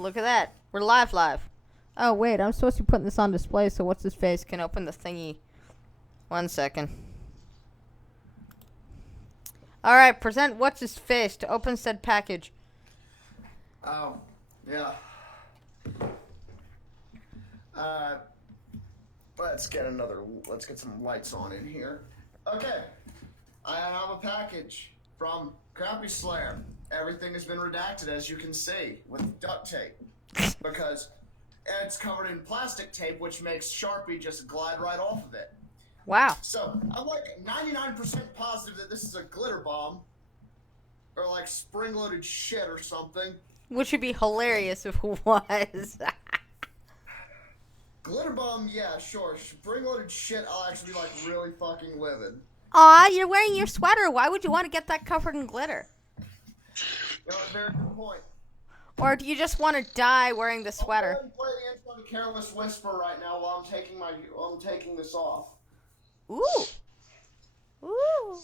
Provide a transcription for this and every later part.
Look at that. We're live. Oh, wait. I'm supposed to be putting this on display so what's-his-face can open the thingy. 1 second. Alright, present what's-his-face to open said package. Yeah. Let's get some lights on in here. Okay. I have a package from Crappy Slayer. Everything has been redacted, as you can see, with duct tape. Because it's covered in plastic tape, which makes Sharpie just glide right off of it. Wow. So, I'm like 99% positive that this is a glitter bomb. Or like spring-loaded shit or something. Which would be hilarious if it was. Glitter bomb, yeah, sure. Spring-loaded shit, I'll actually be like really fucking livid. Aw, you're wearing your sweater. Why would you want to get that covered in glitter? You know, very good point. Or do you just want to die wearing the sweater? I'm going to play the intro to Careless Whisper right now while I'm taking this off. Ooh. Ooh.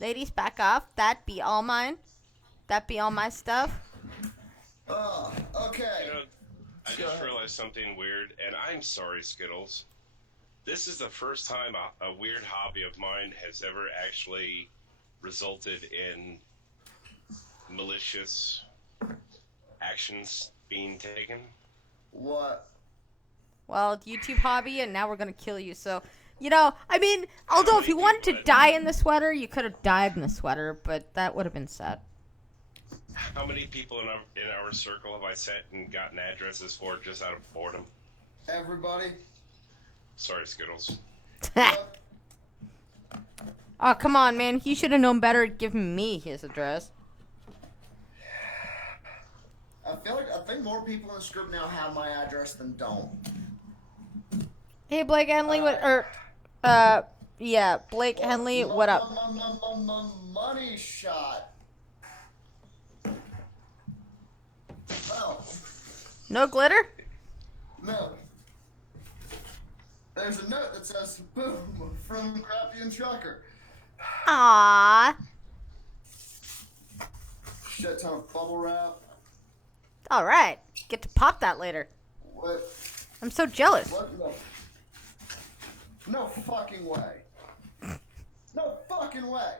Ladies, back off. That be all mine. That be all my stuff. Okay. You know, I just realized something weird, and I'm sorry, Skittles. This is the first time a weird hobby of mine has ever actually resulted in malicious actions being taken. What? Well, YouTube hobby, and now we're going to kill you. So, you know, I mean, although if you wanted to die in the sweater, you could have died in the sweater, but that would have been sad. How many people in our circle have I sent and gotten addresses for just out of boredom? Everybody? Sorry, Skittles. Oh, come on, man. He should have known better at giving me his address. I think more people in this group now have my address than don't. Hey, Blake Henley, Blake Henley, what up? Money shot. Oh. No glitter? No. There's a note that says, boom, from Crappy and Trucker. Aww. Shit ton of bubble wrap. Alright. Get to pop that later. What? I'm so jealous. What? No fucking way. No fucking way.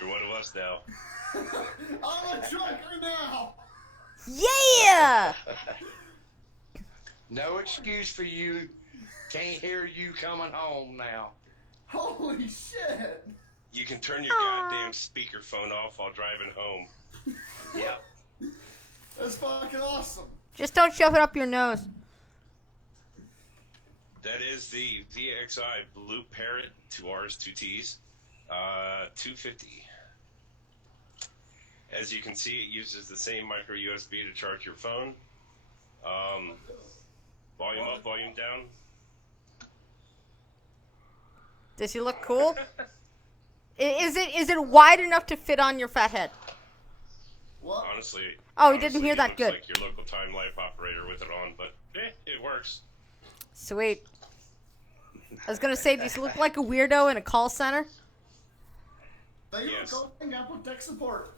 You're one of us now. I'm a trucker now. Yeah! No excuse for you. Can't hear you coming home now. Holy shit. You can turn your goddamn speakerphone off while driving home. Yep. That's fucking awesome. Just don't shove it up your nose. That is the VXI Blue Parrot, 2 R's, 2 T's, 250. As you can see, it uses the same micro USB to charge your phone. Volume up, volume down. Does he look cool? Is it wide enough to fit on your fat head? What? Honestly. Oh, he didn't hear that looks good. Like your local Time Life operator with it on, but it works. Sweet. I was gonna say, does he look like a weirdo in a call center? Thank you Yes. for calling Apple Tech Support.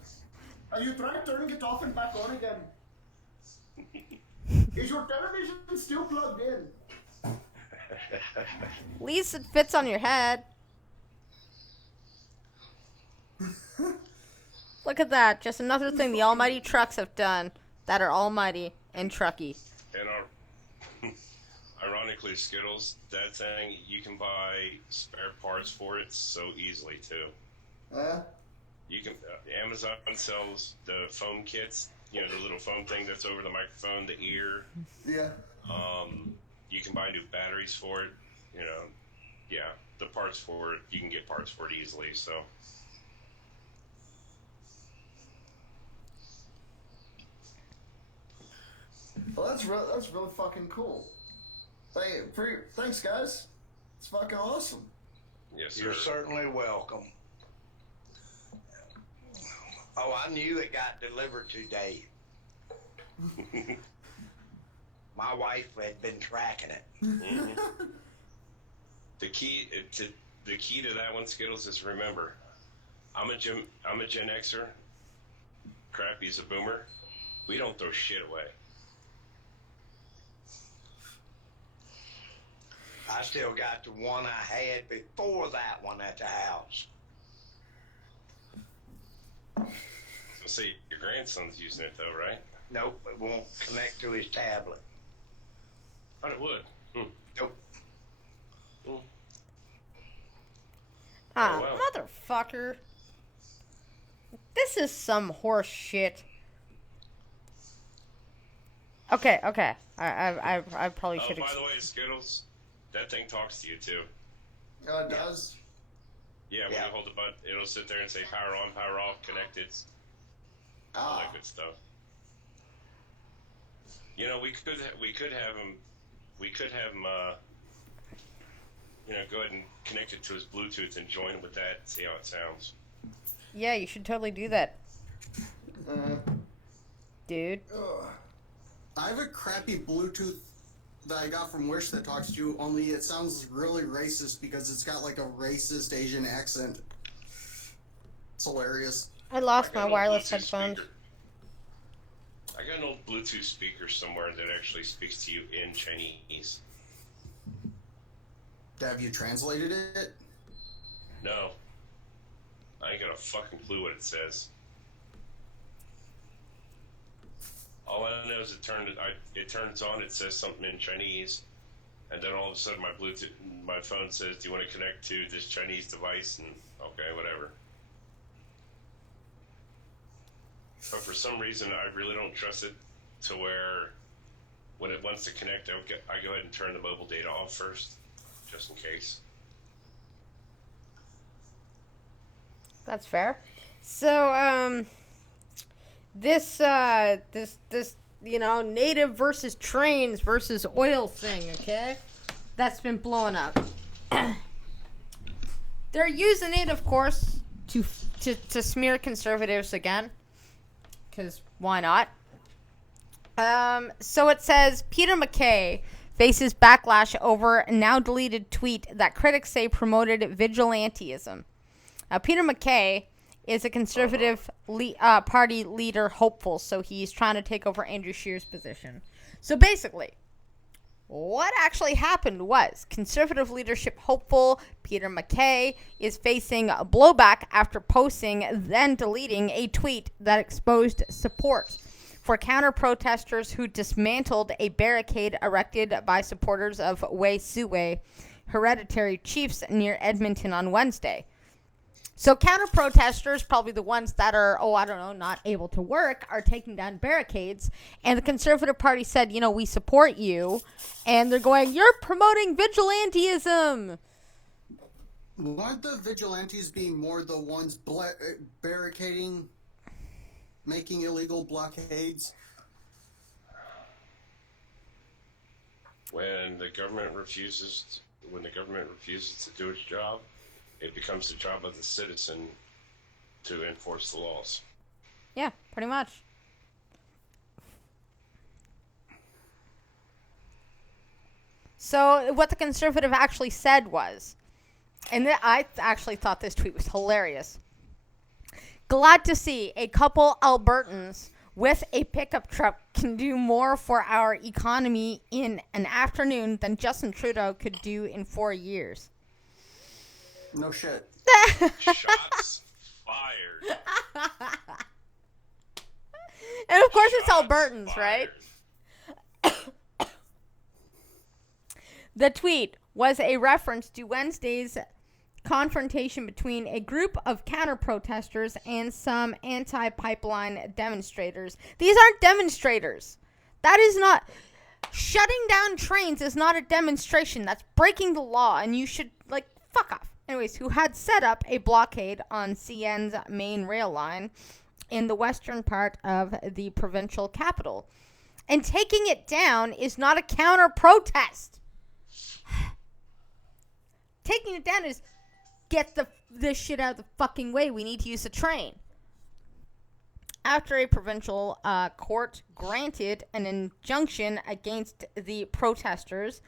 Are you trying turning it off and back on again? Is your television still plugged in? At least it fits on your head. Look at that. Just another thing the almighty trucks have done that are almighty and trucky. And ironically, Skittles, that thing, you can buy spare parts for it so easily, too. You can, Amazon sells the foam kits, you know, the little foam thing that's over the microphone, the ear. Yeah. You can buy new batteries for it, you know. Yeah, the parts for it, you can get parts for it easily, so. Well, that's really fucking cool. Thanks, guys. It's fucking awesome. Yes, sir. You're certainly welcome. Oh, I knew it got delivered today. My wife had been tracking it. Mm-hmm. The key to that one, Skittles, is remember, I'm a Gen Xer. Crappy's a boomer. We don't throw shit away. I still got the one I had before that one at the house. So see, your grandson's using it though, right? Nope, it won't connect to his tablet. Thought it would. Nope. Ah, Oh, wow. motherfucker. This is some horse shit. Okay. I probably should. By the way, Skittles, that thing talks to you too. Oh, it does? Yeah, when you hold the button, it'll sit there and say power on, power off, connected, all that good stuff. You know, we could have him, go ahead and connect it to his Bluetooth and join with that and see how it sounds. Yeah, you should totally do that, dude. I have a crappy Bluetooth that I got from Wish that talks to you, only it sounds really racist because it's got like a racist Asian accent. It's hilarious. I lost I got my an old wireless Bluetooth headphones. speaker. I got an old Bluetooth speaker somewhere that actually speaks to you in Chinese. Have you translated it? No. I ain't got a fucking clue what it says. All I know is it turns on, it says something in Chinese, and then all of a sudden my phone says, do you want to connect to this Chinese device? And okay, whatever. But for some reason, I really don't trust it to where when it wants to connect, I go ahead and turn the mobile data off first, just in case. That's fair. So, this native versus trains versus oil thing, okay? That's been blowing up. They're using it, of course, to smear conservatives again. Because why not? So it says, Peter MacKay faces backlash over a now deleted tweet that critics say promoted vigilantism. Peter MacKay is a conservative party leader hopeful, so he's trying to take over Andrew Scheer's position. So basically, what actually happened was conservative leadership hopeful Peter MacKay is facing a blowback after posting, then deleting a tweet that exposed support for counter-protesters who dismantled a barricade erected by supporters of Wei Suwei, hereditary chiefs near Edmonton on Wednesday. So counter-protesters, probably the ones that are, not able to work, are taking down barricades. And the Conservative Party said, we support you. And they're going, you're promoting vigilantism. Weren't the vigilantes being more the ones barricading, making illegal blockades? When the government refuses to do its job, it becomes the job of the citizen to enforce the laws. Yeah, pretty much. So what the Conservative actually said was, and I actually thought this tweet was hilarious. Glad to see a couple Albertans with a pickup truck can do more for our economy in an afternoon than Justin Trudeau could do in 4 years. No shit. Shots fired. And of course it's Shots Albertans, fired. right? The tweet was a reference to Wednesday's confrontation between a group of counter-protesters and some anti-pipeline demonstrators. These aren't demonstrators. That is not... Shutting down trains is not a demonstration. That's breaking the law, and you should, fuck off. Anyways, who had set up a blockade on CN's main rail line in the western part of the provincial capital. And taking it down is not a counter-protest. Taking it down is get this shit out of the fucking way. We need to use the train. After a provincial court granted an injunction against the protesters,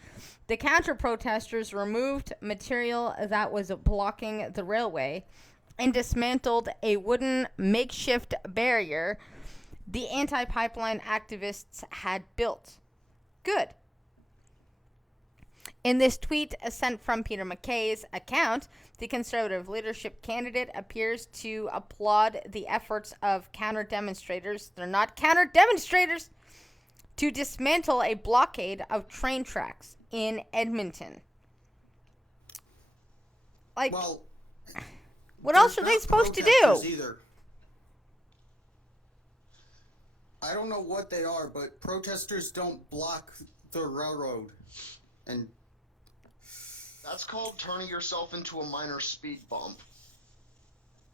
the counter-protesters removed material that was blocking the railway and dismantled a wooden makeshift barrier the anti-pipeline activists had built. Good. In this tweet sent from Peter MacKay's account, the Conservative leadership candidate appears to applaud the efforts of counter-demonstrators. They're not counter-demonstrators! To dismantle a blockade of train tracks in Edmonton. Like, Well, what else are they supposed to do? Either. I don't know what they are, but protesters don't block the railroad. And That's called turning yourself into a minor speed bump.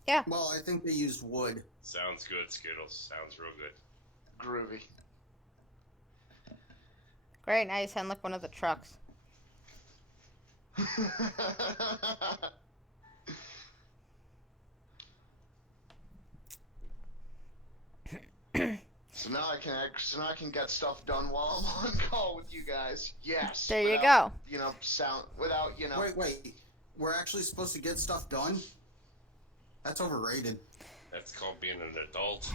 Yeah. well, I think they used wood. Sounds good, Skittles. Sounds real good. Groovy. Great, now you sound like one of the trucks. So now I can get stuff done while I'm on call with you guys. Yes. There you without, go. Without. Wait. We're actually supposed to get stuff done? That's overrated. That's called being an adult.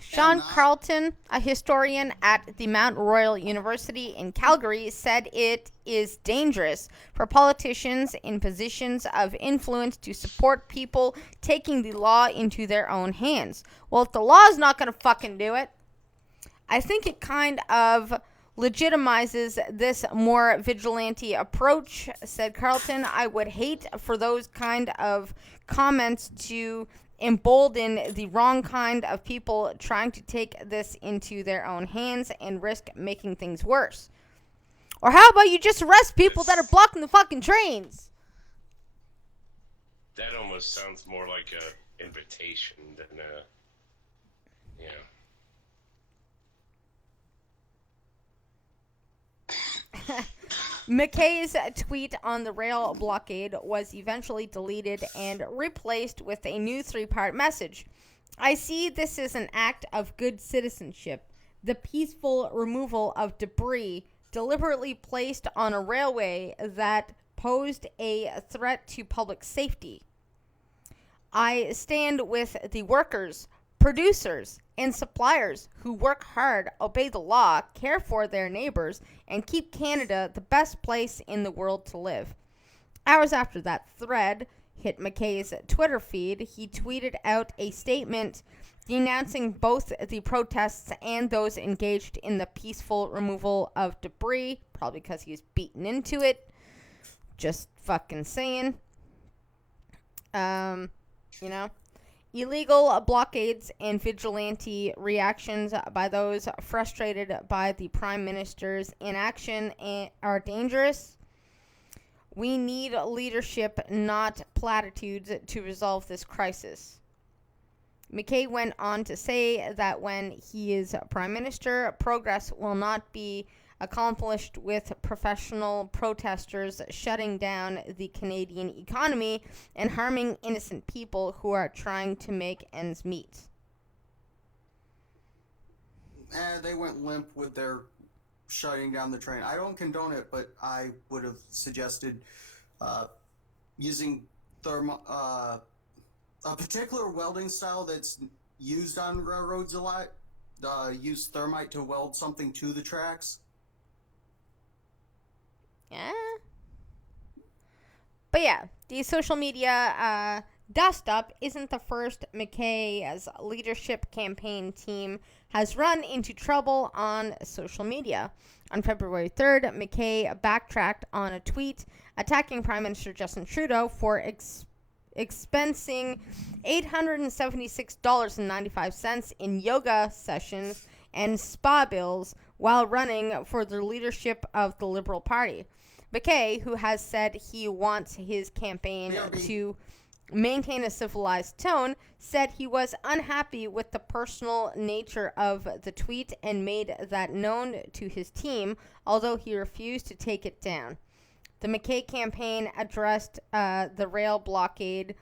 Sean Carlton, a historian at the Mount Royal University in Calgary, said it is dangerous for politicians in positions of influence to support people taking the law into their own hands. Well, if the law is not going to fucking do it, I think it kind of legitimizes this more vigilante approach, said Carlton. I would hate for those kind of comments to embolden the wrong kind of people trying to take this into their own hands and risk making things worse. Or how about you just arrest people that are blocking the fucking trains? That almost sounds more like a invitation than a, MacKay's tweet on the rail blockade was eventually deleted and replaced with a new 3-part message. I see this as an act of good citizenship. The peaceful removal of debris deliberately placed on a railway that posed a threat to public safety. I stand with the workers, producers, and suppliers who work hard, obey the law, care for their neighbors, and keep Canada the best place in the world to live. Hours after that thread hit MacKay's Twitter feed, he tweeted out a statement denouncing both the protests and those engaged in the peaceful removal of debris, probably because he was beaten into it. Just fucking saying. Illegal blockades and vigilante reactions by those frustrated by the Prime Minister's inaction are dangerous. We need leadership, not platitudes, to resolve this crisis. MacKay went on to say that when he is Prime Minister, progress will not be accomplished with professional protesters shutting down the Canadian economy and harming innocent people who are trying to make ends meet. They went limp with their shutting down the train. I don't condone it, but I would have suggested using a particular welding style that's used on railroads a lot. Use thermite to weld something to the tracks. Yeah. But yeah, the social media dust-up isn't the first MacKay's leadership campaign team has run into trouble on social media. On February 3rd, MacKay backtracked on a tweet attacking Prime Minister Justin Trudeau for expensing $876.95 in yoga sessions and spa bills while running for the leadership of the Liberal Party. MacKay, who has said he wants his campaign to maintain a civilized tone, said he was unhappy with the personal nature of the tweet and made that known to his team, although he refused to take it down. The MacKay campaign addressed the rail blockade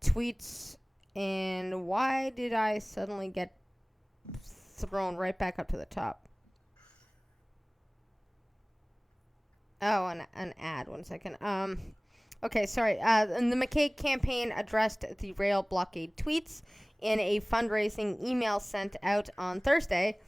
tweets, and why did I suddenly get thrown right back up to the top? Oh, an ad. 1 second. Okay, sorry. And the MacKay campaign addressed the rail blockade tweets in a fundraising email sent out on Thursday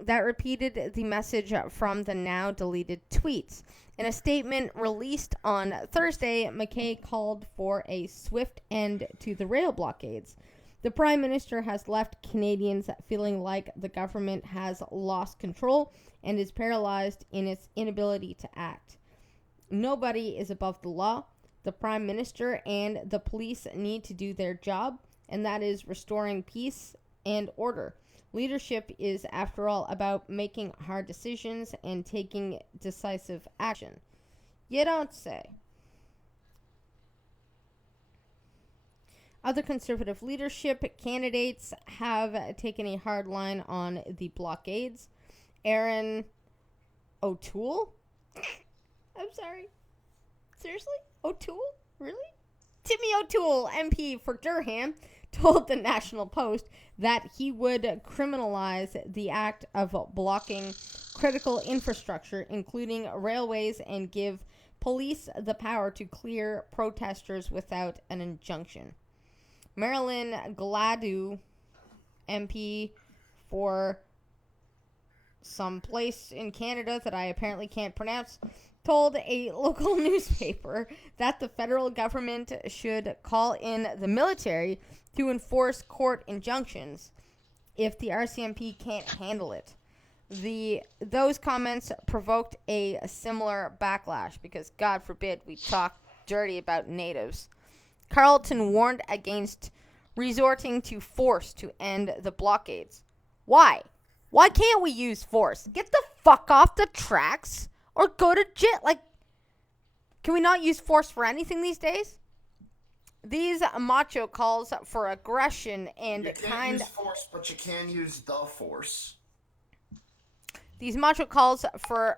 that repeated the message from the now deleted tweets. In a statement released on Thursday, McKay called for a swift end to the rail blockades. The Prime Minister has left Canadians feeling like the government has lost control and is paralyzed in its inability to act. Nobody is above the law. The Prime Minister and the police need to do their job, and that is restoring peace and order. Leadership is, after all, about making hard decisions and taking decisive action. You don't say. Other Conservative leadership candidates have taken a hard line on the blockades. Aaron O'Toole? I'm sorry. Seriously? O'Toole? Really? Timmy O'Toole, MP for Durham, told the National Post that he would criminalize the act of blocking critical infrastructure, including railways, and give police the power to clear protesters without an injunction. Marilyn Gladu, MP for some place in Canada that I apparently can't pronounce, told a local newspaper that the federal government should call in the military to enforce court injunctions if the RCMP can't handle it. Those comments provoked a similar backlash because, God forbid, we talk dirty about natives. Carleton warned against resorting to force to end the blockades. Why? Why can't we use force? Get the fuck off the tracks or go to jail. Like, can we not use force for anything these days? These macho calls for aggression and you can't use force, but you can use the force. These macho calls for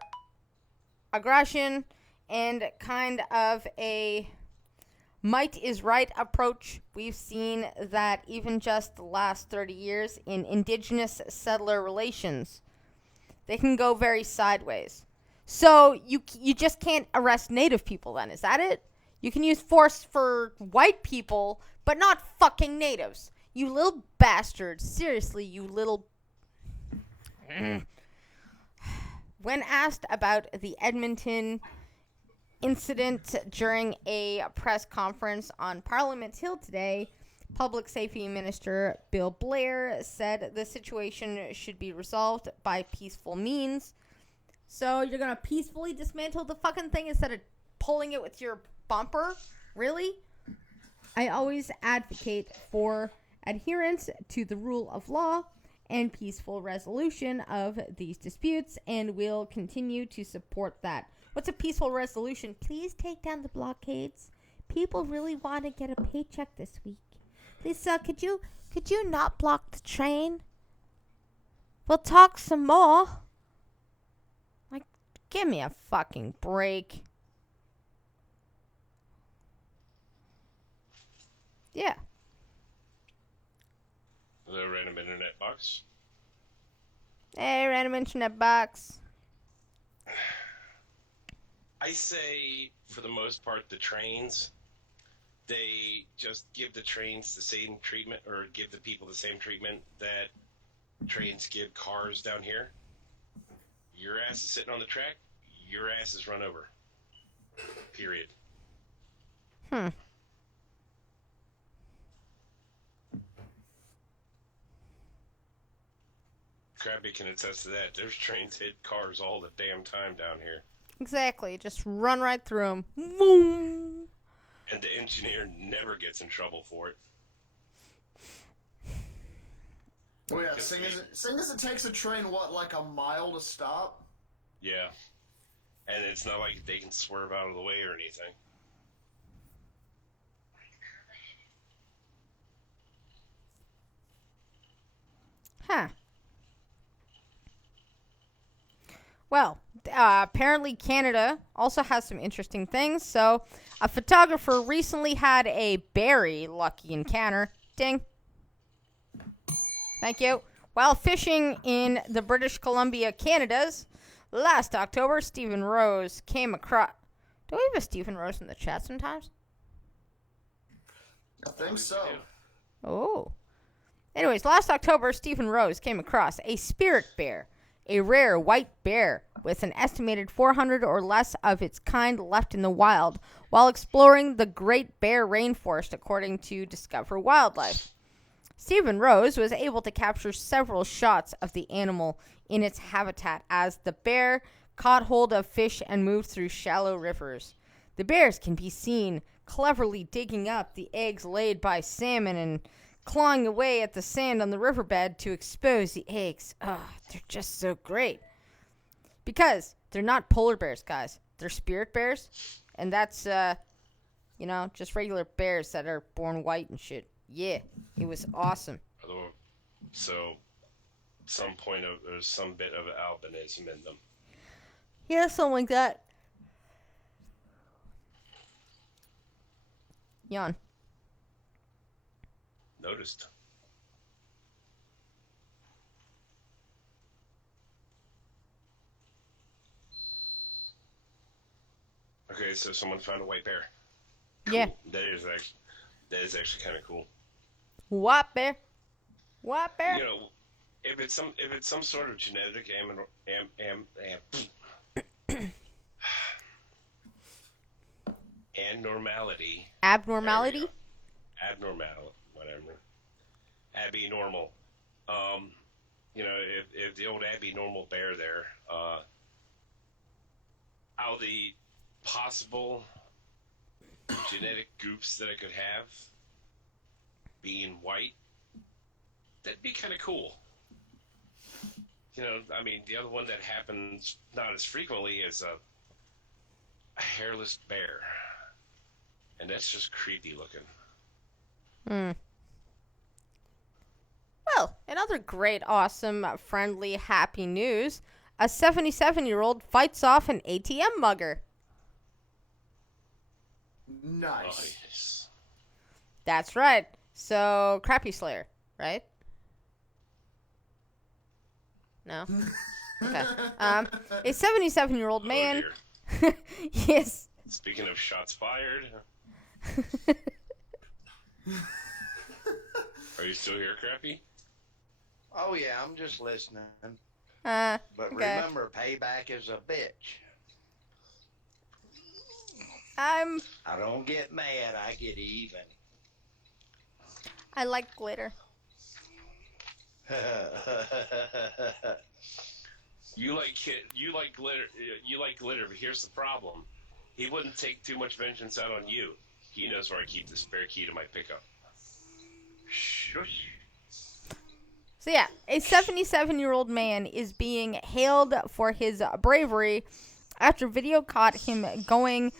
aggression and kind of a might is right approach. We've seen that even just the last 30 years in indigenous settler relations. They can go very sideways. So you just can't arrest native people then, is that it? You can use force for white people, but not fucking natives. You little bastards. Seriously, you little... When asked about the Edmonton incident during a press conference on Parliament Hill today, Public Safety Minister Bill Blair said the situation should be resolved by peaceful means. So you're going to peacefully dismantle the fucking thing instead of pulling it with your bumper? Really? I always advocate for adherence to the rule of law and peaceful resolution of these disputes, and will continue to support that. What's a peaceful resolution? Please take down the blockades. People really want to get a paycheck this week. Lisa, could you not block the train? We'll talk some more. Like, give me a fucking break. Yeah. Hello, random internet box. Hey, random internet box. I say, for the most part, the trains, they just give the trains the same treatment, or give the people the same treatment that trains give cars down here. Your ass is sitting on the track, your ass is run over. Period. Krabby can attest to that. There's trains hit cars all the damn time down here. Exactly. Just run right through them. Boom. And the engineer never gets in trouble for it. Oh yeah, seeing as it takes a train, like a mile to stop? Yeah. And it's not like they can swerve out of the way or anything. Huh. Well, apparently Canada also has some interesting things. So, a photographer recently had a very lucky encounter. Ding. Thank you. While fishing in the British Columbia, Canada's, last October, Stephen Rose came across... Do we have a Stephen Rose in the chat sometimes? I think so. Oh. Anyways, last October, Stephen Rose came across a spirit bear, a rare white bear with an estimated 400 or less of its kind left in the wild while exploring the Great Bear Rainforest, according to Discover Wildlife. Stephen Rose was able to capture several shots of the animal in its habitat as the bear caught hold of fish and moved through shallow rivers. The bears can be seen cleverly digging up the eggs laid by salmon and clawing away at the sand on the riverbed to expose the eggs. Oh, they're just so great. Because they're not polar bears, guys. They're spirit bears. And that's, just regular bears that are born white and shit. Yeah, it was awesome. So, some point of, there's some bit of albinism in them. Yeah, something like that. Yawn. Noticed. Okay, so someone found a white bear. Cool. Yeah. That is actually kind of cool. White bear. White bear. You know, if it's some sort of genetic abnormality. Abnormality? Abnormal, whatever. Abby normal. If the old Abby normal bear there, out the possible genetic goops that it could have being white, that'd be kind of cool. The other one that happens not as frequently is a hairless bear. And that's just creepy looking. Well, another great, awesome, friendly, happy news. A 77-year-old fights off an ATM mugger. Nice. That's right. So, Crappy Slayer, right? No? Okay. A 77-year-old man... Dear. Yes. Speaking of shots fired... Are you still here, Crappy? Oh, yeah, I'm just listening. But okay. Remember, payback is a bitch. I don't get mad, I get even. I like glitter. You like glitter. You like glitter, but here's the problem: he wouldn't take too much vengeance out on you. He knows where I keep the spare key to my pickup. Shush. So yeah, a 77-year-old man is being hailed for his bravery after video caught him going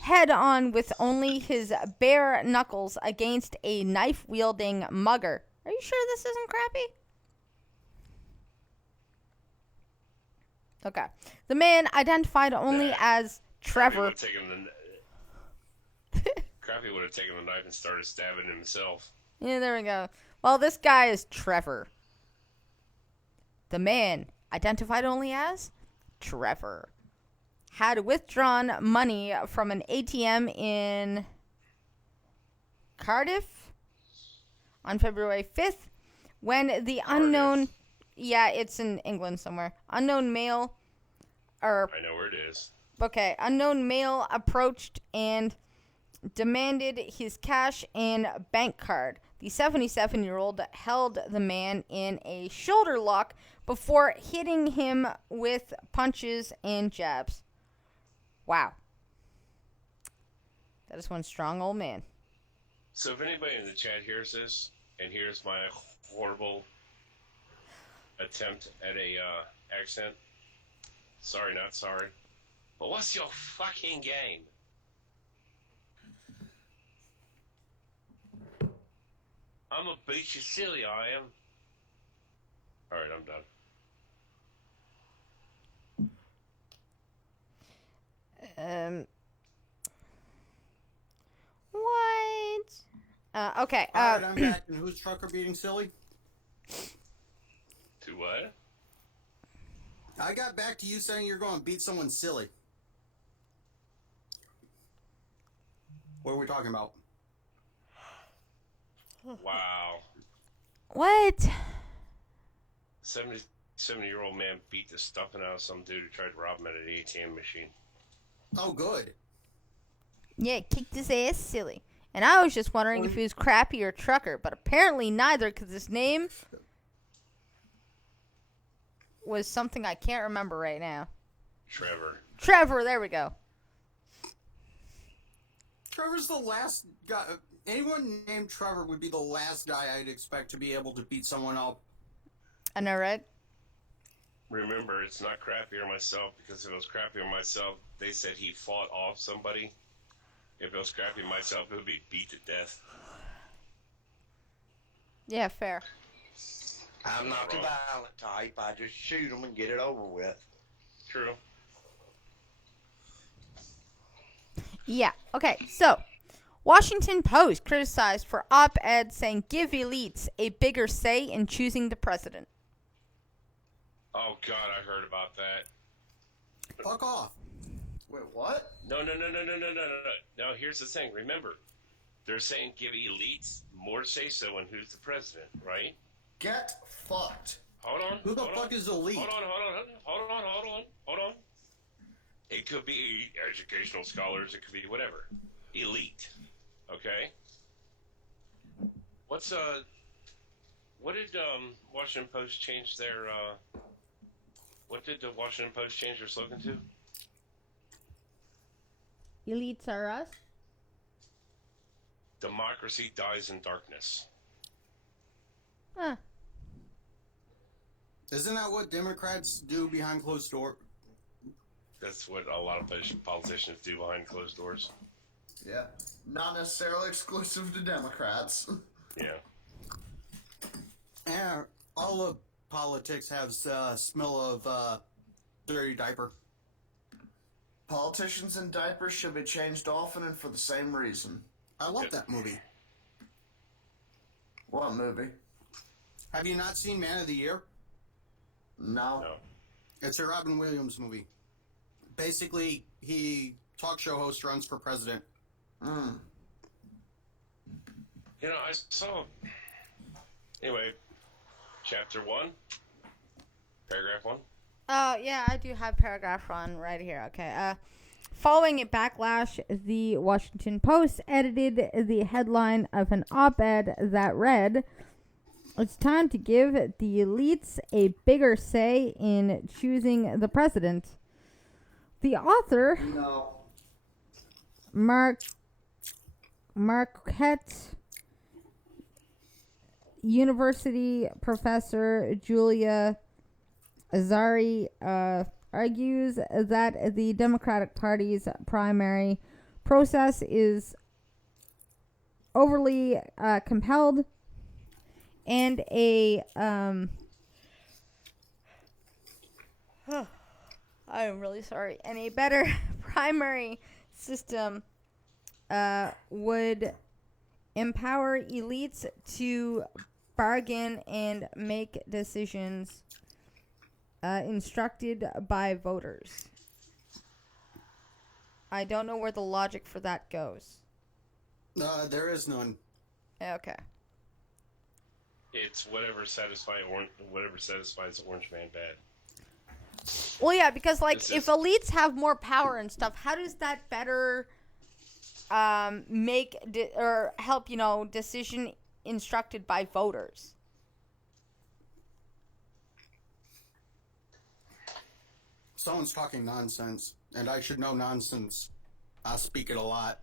head-on with only his bare knuckles against a knife-wielding mugger. Are you sure this isn't Crappy? Okay. The man, identified only as Trevor... Crappy would have taken the knife and started stabbing himself. Yeah, there we go. Well, this guy is Trevor. The man, identified only as Trevor, had withdrawn money from an ATM in Cardiff on February 5th when the unknown... Yeah, it's in England somewhere. Unknown male... I know where it is. Okay, unknown male approached and demanded his cash and bank card. The 77-year-old held the man in a shoulder lock before hitting him with punches and jabs. Wow. That is one strong old man. So if anybody in the chat hears this and hears my horrible attempt at a accent, sorry, not sorry. But what's your fucking game? I'm a beat you silly, I am. Alright, I'm done. What? Okay. Alright, I'm back. And whose truck are beating silly? To what? I got back to you saying you're going to beat someone silly. What are we talking about? Wow. What? 70-year-old man beat the stuffing out of some dude who tried to rob him at an ATM machine. Oh, good. Yeah, kicked his ass silly. And I was just wondering if he was Crappy or Trucker, but apparently neither, because his name was something I can't remember right now. Trevor, there we go. Trevor's the last guy. Anyone named Trevor would be the last guy I'd expect to be able to beat someone up. I know, right? Remember, it's not Crappy or myself, because if it was Crappy or myself, they said he fought off somebody. If it was Crappy or myself, it would be beat to death. Yeah, fair. I'm not the violent type. I just shoot them and get it over with. True. Yeah, okay, so Washington Post criticized for op-ed saying give elites a bigger say in choosing the president. Oh, God, I heard about that. Fuck off. Wait, what? No. No, here's the thing. Remember, they're saying give elites more say-so in who's the president, right? Get fucked. Hold on. Who the fuck is elite? Hold on. It could be educational scholars. It could be whatever. Elite. Okay? What did Washington Post change their, what did the Washington Post change their slogan to? Elites are us? Democracy dies in darkness. Huh. Isn't that what Democrats do behind closed doors? That's what a lot of politicians do behind closed doors. Yeah. Not necessarily exclusive to Democrats. Yeah. Yeah, all of politics has a smell of dirty diaper. Politicians in diapers should be changed often and for the same reason. I love that movie. What movie? Have you not seen Man of the Year? No. It's a Robin Williams movie. Basically, talk show host runs for president. Mm. You know, I saw... Anyway, chapter 1, paragraph 1. Oh, yeah, I do have paragraph 1 right here. Okay. Following a backlash, the Washington Post edited the headline of an op-ed that read, "It's time to give the elites a bigger say in choosing the president." The author, No. Marquette University professor Julia Azari argues that the Democratic Party's primary process is overly compelled and I am really sorry. And a better primary system would empower elites to bargain and make decisions instructed by voters. I don't know where the logic for that goes. There is none. Okay. It's whatever satisfies Orange Man bad. Well, yeah, because if elites have more power and stuff, how does that better make or help decision instructed by voters? Someone's talking nonsense, and I should know nonsense. I speak it a lot.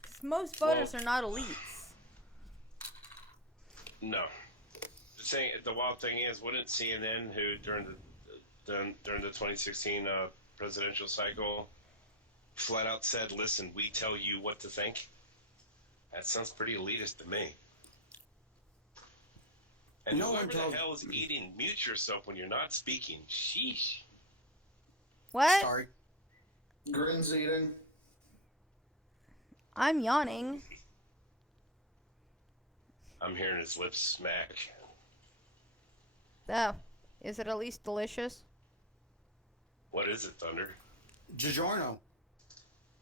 'Cause most voters are not elites. No. The wild thing is, wouldn't CNN, who during the 2016 presidential cycle, flat out said, "Listen, we tell you what to think"? That sounds pretty elitist to me. And no whoever one tells the hell is eating, mute yourself when you're not speaking. Sheesh. What? Sorry. Grins eating. I'm yawning. I'm hearing his lips smack. Oh, is it at least delicious? What is it, Thunder? DiGiorno.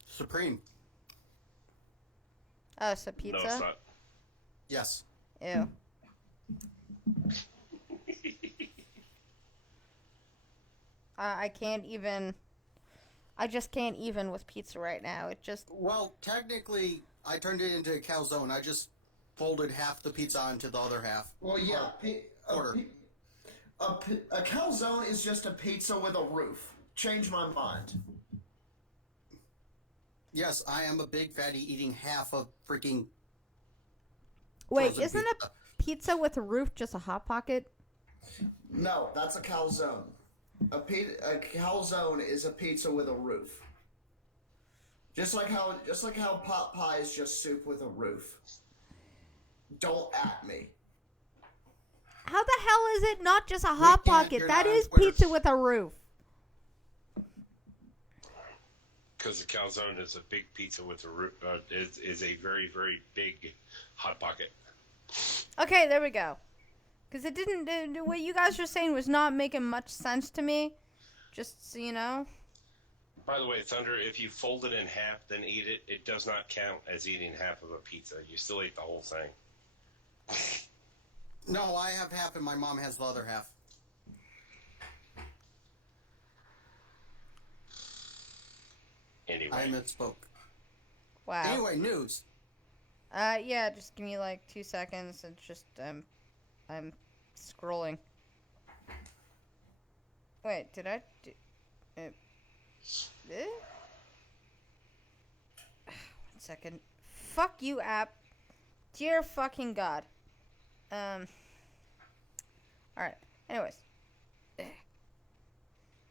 Supreme. Oh, it's a pizza? No, it's not. Yes. Ew. I can't even. I just can't even with pizza right now. It just. Well, technically, I turned it into a calzone. I just folded half the pizza onto the other half. Well, yeah. Quarter. A calzone is just a pizza with a roof. Change my mind. Yes, I am a big fatty eating half of freaking. Wait, frozen isn't pizza. a pizza with a roof just a hot pocket? No, that's a calzone. A calzone is a pizza with a roof. Just like how pot pie is just soup with a roof. Don't at me. How the hell is it not just a hot can't, pocket? you're That not on is Twitter. pizza with a roof. Because the calzone is a big pizza with a is a very, very big hot pocket. Okay, there we go. Because it didn't. What you guys were saying was not making much sense to me. Just so you know. By the way, Thunder, if you fold it in half, then eat it, it does not count as eating half of a pizza. You still eat the whole thing. No, I have half and my mom has the other half. Anyway. I misspoke. Wow. Anyway, news. Yeah. Just give me like 2 seconds. It's just I'm scrolling. Wait, did I do? One second. Fuck you, app. Dear fucking God. Alright. Anyways.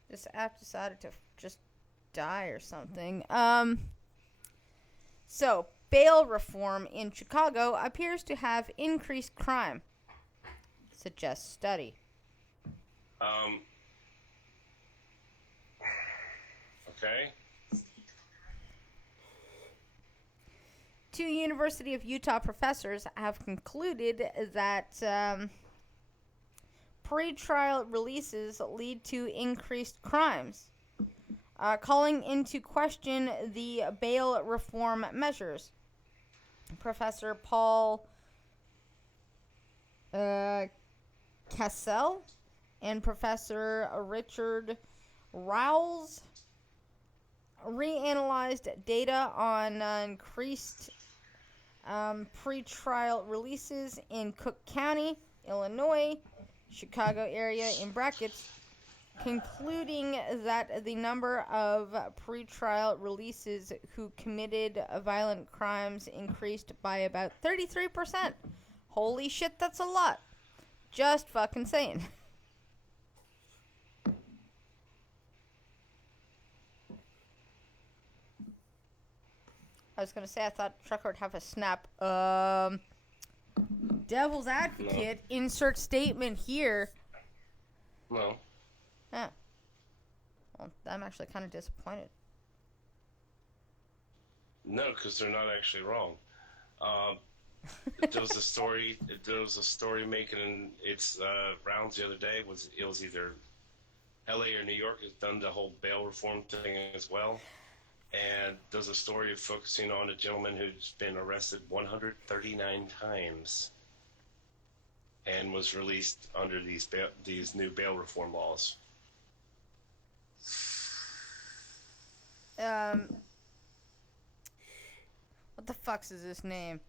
This app decided to just die or something. So, bail reform in Chicago appears to have increased crime. Suggests study. Okay. Two University of Utah professors have concluded that pre-trial releases lead to increased crimes, calling into question the bail reform measures. Professor Paul Cassell and Professor Richard Rowles reanalyzed data on increased pre-trial releases in Cook County, Illinois, Chicago area in brackets, concluding that the number of pre-trial releases who committed violent crimes increased by about 33%. Holy shit, that's a lot. Just fucking saying. I was gonna say I thought Trucker would have a snap. Devil's advocate. No. Insert statement here. No. Yeah. Well, I'm actually kind of disappointed. No, because they're not actually wrong. There was a story. There was a story making its rounds the other day. It was either L.A. or New York has done the whole bail reform thing as well. And there's a story focusing on a gentleman who's been arrested 139 times and was released under these new bail reform laws. What the fuck's is his name?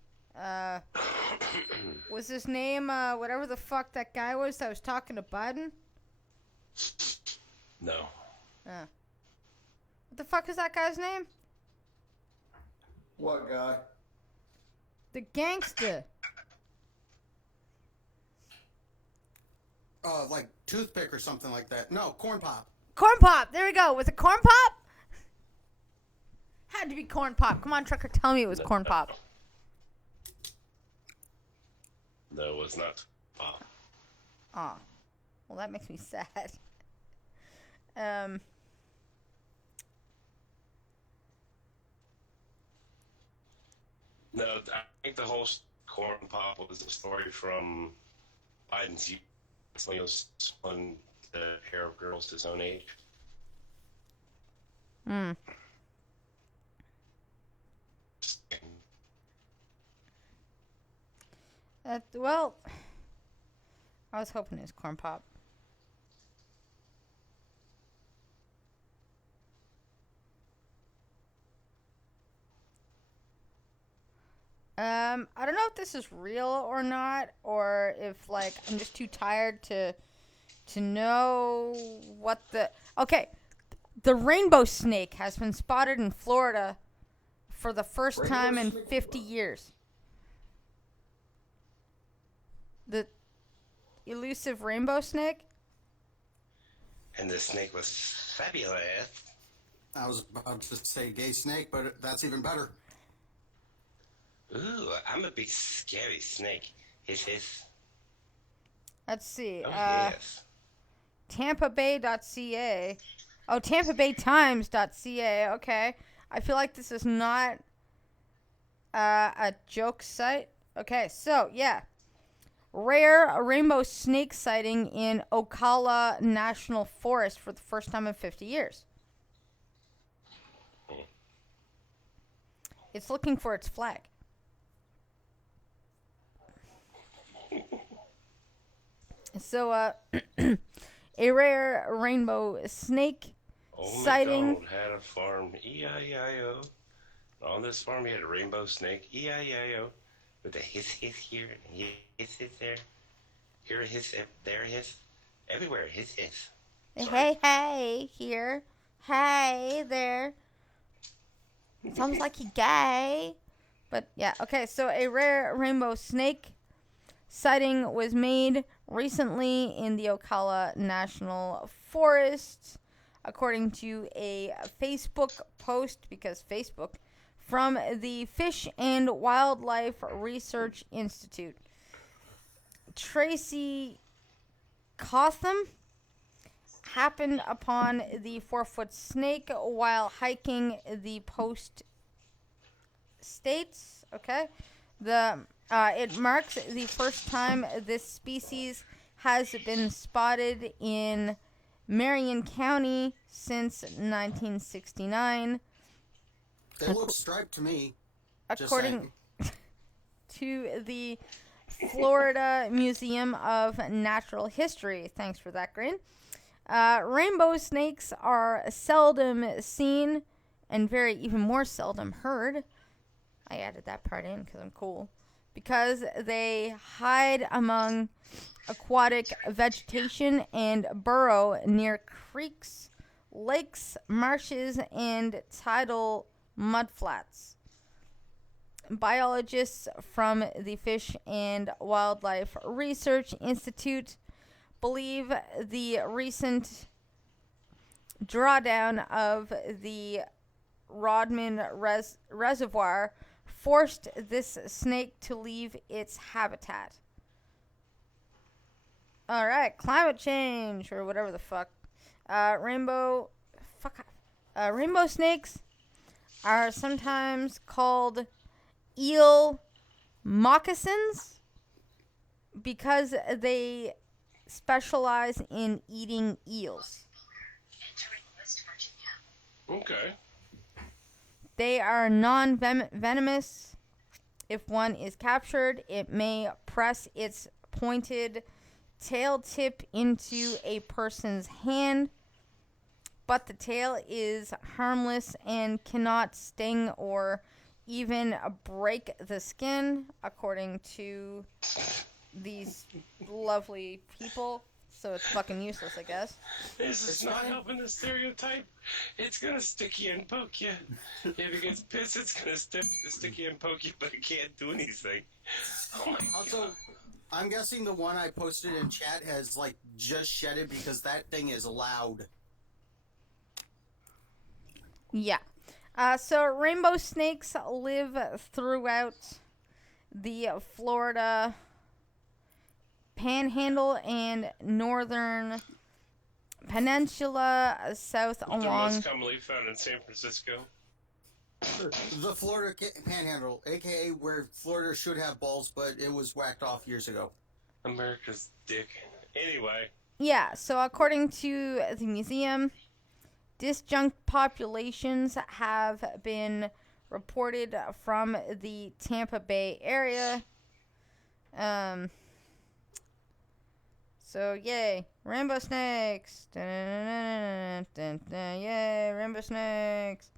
Was his name whatever the fuck that guy was that was talking to Biden? No. What the fuck is that guy's name? What guy? The gangster. Like toothpick or something like that. No, corn pop. Corn pop. There we go. Was it corn pop? Had to be corn pop. Come on, Trucker. Tell me it was corn pop. No, it was not pop. Aw. Well, that makes me sad. No, I think the whole corn pop was a story from Biden's youth when he was on the hair of girls his own age. Well, I was hoping it was corn pop. I don't know if this is real or not, or if like I'm just too tired to know what the. Okay, the rainbow snake has been spotted in Florida for the first time in 50 years. The elusive rainbow snake. And the snake was fabulous. I was about to say gay snake, but that's even better. Ooh, I'm a big scary snake. Hiss. Let's see. Oh, yes. TampaBay.ca. Oh, TampaBayTimes.ca. Okay. I feel like this is not a joke site. Okay, so, yeah. Rare rainbow snake sighting in Ocala National Forest for the first time in 50 years. It's looking for its flag. So, a rare rainbow snake Old sighting. MacDonald had a farm, E-I-E-I-O. On this farm, he had a rainbow snake, E-I-E-I-O, with a hiss here and hiss there. Here a hiss, there a hiss, everywhere a hiss. Hey, here. Hey, there. It sounds like he gay. But, yeah, okay, so a rare rainbow snake sighting was made recently in the Ocala National Forest, according to a Facebook post, because Facebook, from the Fish and Wildlife Research Institute. Tracy Cotham happened upon the 4-foot snake while hiking the post states. Okay, it marks the first time this species has been spotted in Marion County since 1969. They look striped to me. According to the Florida Museum of Natural History. Thanks for that, Green. Rainbow snakes are seldom seen and even more seldom heard. I added that part in because I'm cool. Because they hide among aquatic vegetation and burrow near creeks, lakes, marshes, and tidal mudflats. Biologists from the Fish and Wildlife Research Institute believe the recent drawdown of the Rodman Reservoir forced this snake to leave its habitat. Alright, climate change, or whatever the fuck. Rainbow snakes are sometimes called eel moccasins because they specialize in eating eels. Okay. They are non-venomous. If one is captured, it may press its pointed tail tip into a person's hand, but the tail is harmless and cannot sting or even break the skin, according to these lovely people. So it's fucking useless, I guess. This is not helping the stereotype. It's gonna stick you and poke you. If it gets pissed, it's gonna stick you and poke you, but it can't do anything. Oh my Also, God. I'm guessing the one I posted in chat has like just shedded because that thing is loud. Yeah. So rainbow snakes live throughout the Florida Panhandle and Northern Peninsula, south They're along. most commonly found in San Francisco. The Florida Panhandle, aka where Florida should have balls, but it was whacked off years ago. America's dick. Anyway. Yeah, so according to the museum, disjunct populations have been reported from the Tampa Bay area. So, yay, rainbow snakes. Yay, rainbow snakes.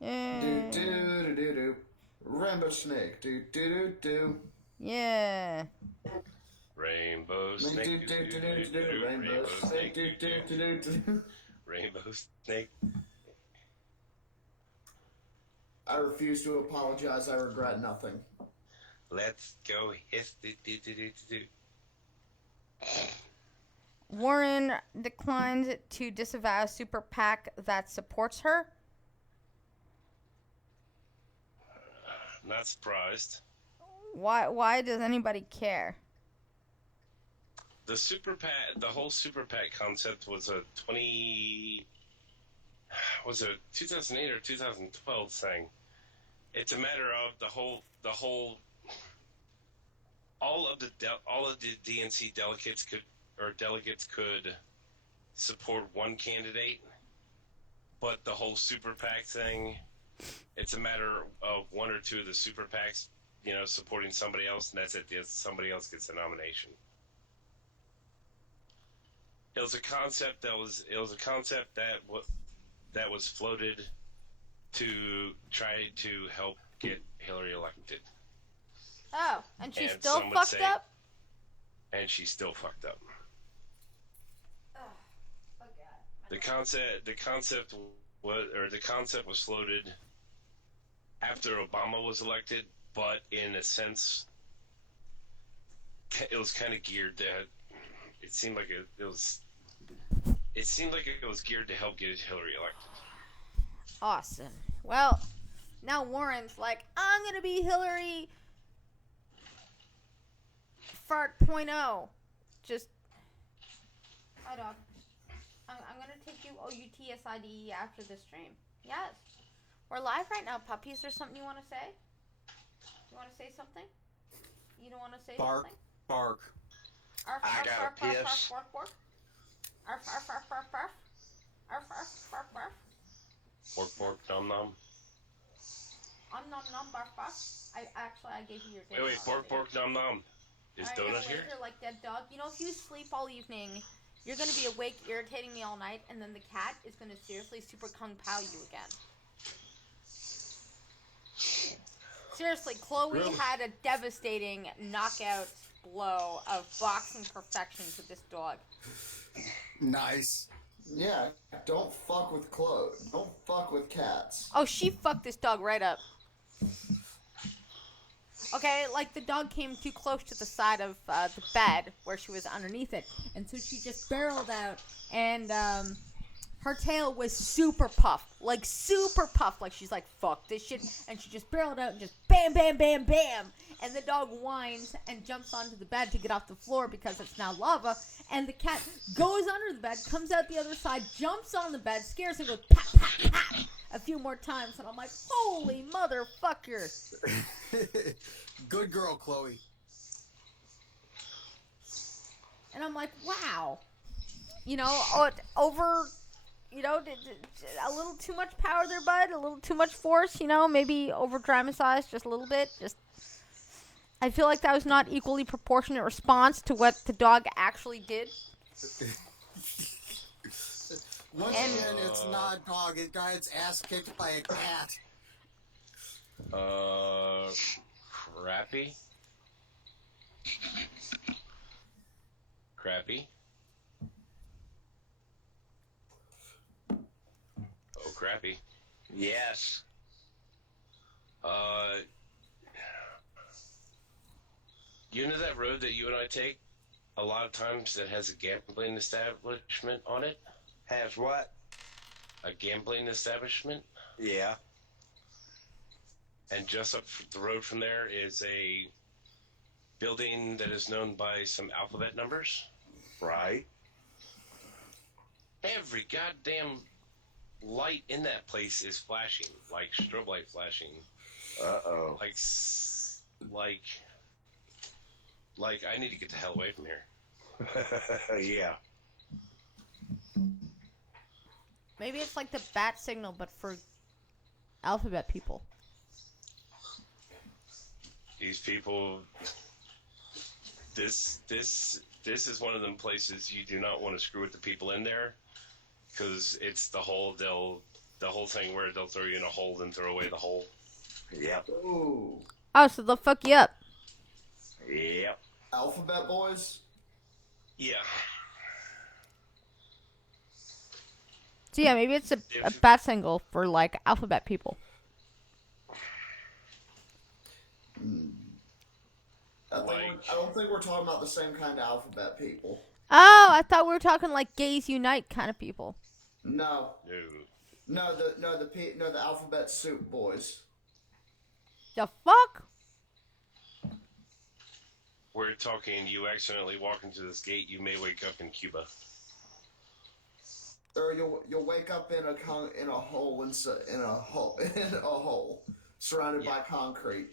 Yay. Rainbow snake. Do do do do. Yeah. Rainbow Do snake. do do do do do. Rainbow snake. Do do do do do. Rainbow snake. I refuse to apologize. I regret nothing. Let's go hiss. Warren declined to disavow super PAC that supports her. Not surprised. Why does anybody care? The whole super PAC concept was a 2008 or 2012 thing. It's a matter of all of the DNC delegates could support one candidate, but the whole super PAC thing, it's a matter of one or two of the super PACs, supporting somebody else, and that's it. Somebody else gets a nomination. It was a concept that was floated to try to help get Hillary elected. Oh, and she's And still some would fucked say- up? And she's still fucked up. Oh, God. The concept was floated after Obama was elected, but in a sense, it was kind of geared that it seemed like it was geared to help get Hillary elected. Awesome. Well, now Warren's like, I'm going to be Hillary Fart .0. Just, hi dog. I'm going to take you OUTSIDE after the stream. Yes. We're live right now, puppy. Is there something you want to say? You want to say something? You don't want to say Bark, something? bark. Arf, I arf, gotta arf, arf, piss. arf, arf, arf. Arf, arf, arf, arf, arf. Arf, arf, arf, arf. Pork, nom nom. Nom nom barf barf. I gave you your dinner. Wait, pork, nom nom. Is Alright, Donut yeah, here? You're like dead dog. You know, if you sleep all evening, you're gonna be awake, irritating me all night, and then the cat is gonna seriously super kung pao you again. Seriously, Chloe had a devastating knockout blow of boxing perfection to this dog. Nice. Yeah, don't fuck with clothes. Don't fuck with cats. Oh, she fucked this dog right up. Okay, like the dog came too close to the side of the bed where she was underneath it, and so she just barreled out, and her tail was super puffed, like she's like, fuck this shit, and she just barreled out and just bam, bam, bam, bam, and the dog whines and jumps onto the bed to get off the floor because it's now lava, and the cat goes under the bed, comes out the other side, jumps on the bed, scares and goes pat, pat, pat, a few more times, and I'm like, holy motherfucker. Good girl, Chloe. And I'm like, wow. A little too much power there, bud. A little too much force, maybe over dramatized just a little bit. I feel like that was not equally proportionate response to what the dog actually did. Once again, it's not a dog. It got its ass kicked by a cat. Crappy. Crappy. Oh, crappy. Yes. You know that road that you and I take a lot of times that has a gambling establishment on it? Has what? A gambling establishment? Yeah. And just up the road from there is a building that is known by some alphabet numbers. Right. Every goddamn light in that place is flashing, like strobe light flashing. Uh-oh. Like I need to get the hell away from here. Yeah. Maybe it's like the bat signal, but for alphabet people. These people, this is one of them places you do not want to screw with the people in there, because it's the whole thing where they'll throw you in a hole and throw away the hole. Yep. Ooh. Oh, so they'll fuck you up. Yep. Alphabet boys? Yeah. So yeah, maybe it's a bat single for like alphabet people. I don't think we're talking about the same kind of alphabet people. Oh, I thought we were talking like gays unite kind of people. No. No. The alphabet soup boys. The fuck? We're talking. You accidentally walk into this gate. You may wake up in Cuba. Or you'll wake up in a hole surrounded by concrete.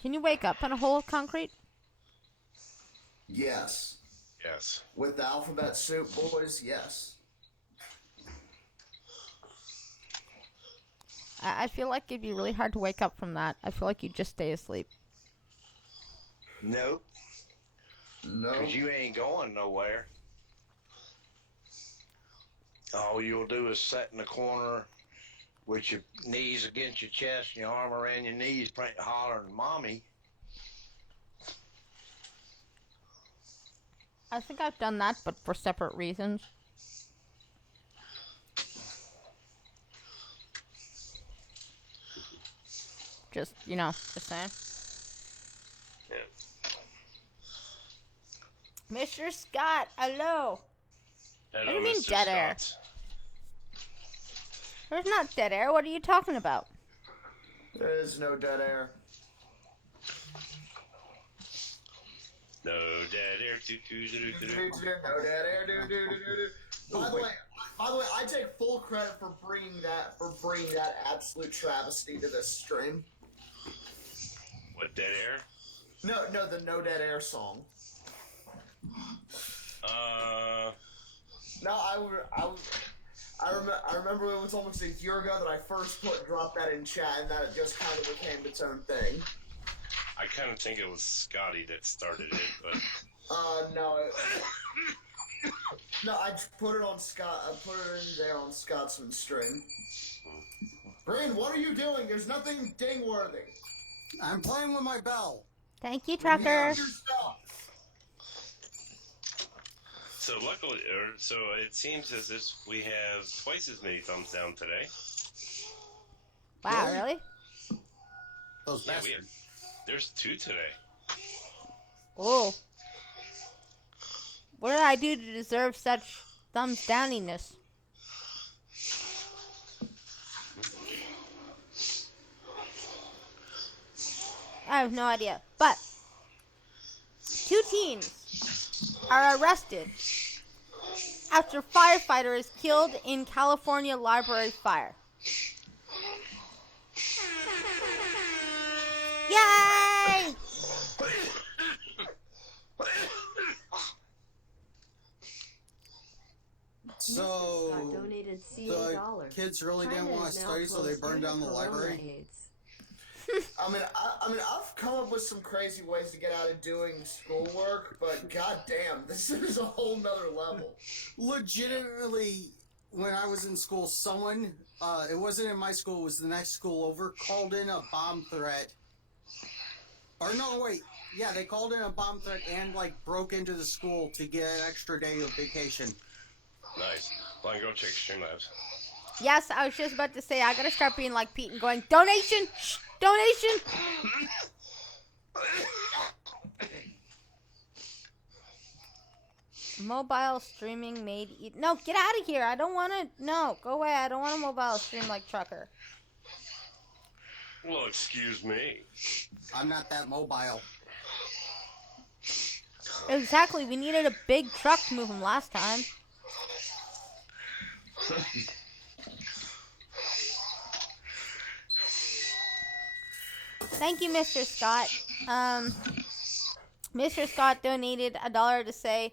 Can you wake up in a hole of concrete? Yes. Yes. With the alphabet soup boys, yes. I feel like it'd be really hard to wake up from that. I feel like you'd just stay asleep. Nope. No. Because you ain't going nowhere. All you'll do is sit in the corner with your knees against your chest and your arm around your knees, hollering, "Mommy." I think I've done that, but for separate reasons. Just saying. Yeah. Mr. Scott, hello. Hello, What do you mean Mr. dead air? Scott. There's not dead air. What are you talking about? There is no dead air. No dead air. No dead air. By the way, I take full credit for bringing that absolute travesty to this stream. What, dead air? No, the No Dead Air song. No, I remember it was almost a year ago that I first dropped that in chat, and that it just kind of became its own thing. I kind of think it was Scotty that started it, but no. No, I put it on Scott. I put it in there on Scotsman's stream. Breen, what are you doing? There's nothing ding-worthy. I'm playing with my bell. Thank you, Trucker. so luckily, so it seems as if we have twice as many thumbs down today. Wow, really? Those Yeah, bastards. there's 2 today. Oh. What did I do to deserve such thumbs downiness? I have no idea. But 2 teens are arrested after firefighter is killed in California library fire. Yay! So donated the kids really didn't want to study, so they burned down the library. I mean, I've come up with some crazy ways to get out of doing schoolwork, but goddamn, this is a whole nother level. Legitimately, when I was in school, someone, it wasn't in my school, it was the next school over, called in a bomb threat. Or no, wait, yeah, they called in a bomb threat and, broke into the school to get an extra day of vacation. Nice. Well, I can go check Streamlabs. Yes, I was just about to say, I gotta start being like Pete and going, donation! Shh, donation! Mobile streaming made... No, get out of here. I don't want to... No, go away. I don't want a mobile stream like Trucker. Well, excuse me. I'm not that mobile. Exactly. We needed a big truck to move him last time. Thank you, Mr. Scott. Mr. Scott donated $1 to say,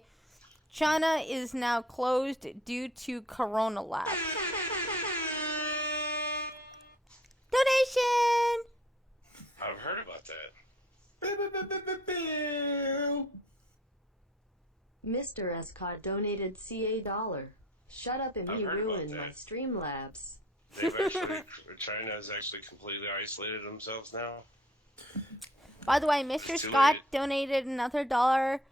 China is now closed due to Corona Lab. Donation! I've heard about that. Mr. Escott donated $1. Shut up and I've me heard about ruin that. my Streamlabs. China has actually completely isolated themselves now. By the way, Mr. Scott donated another dollar,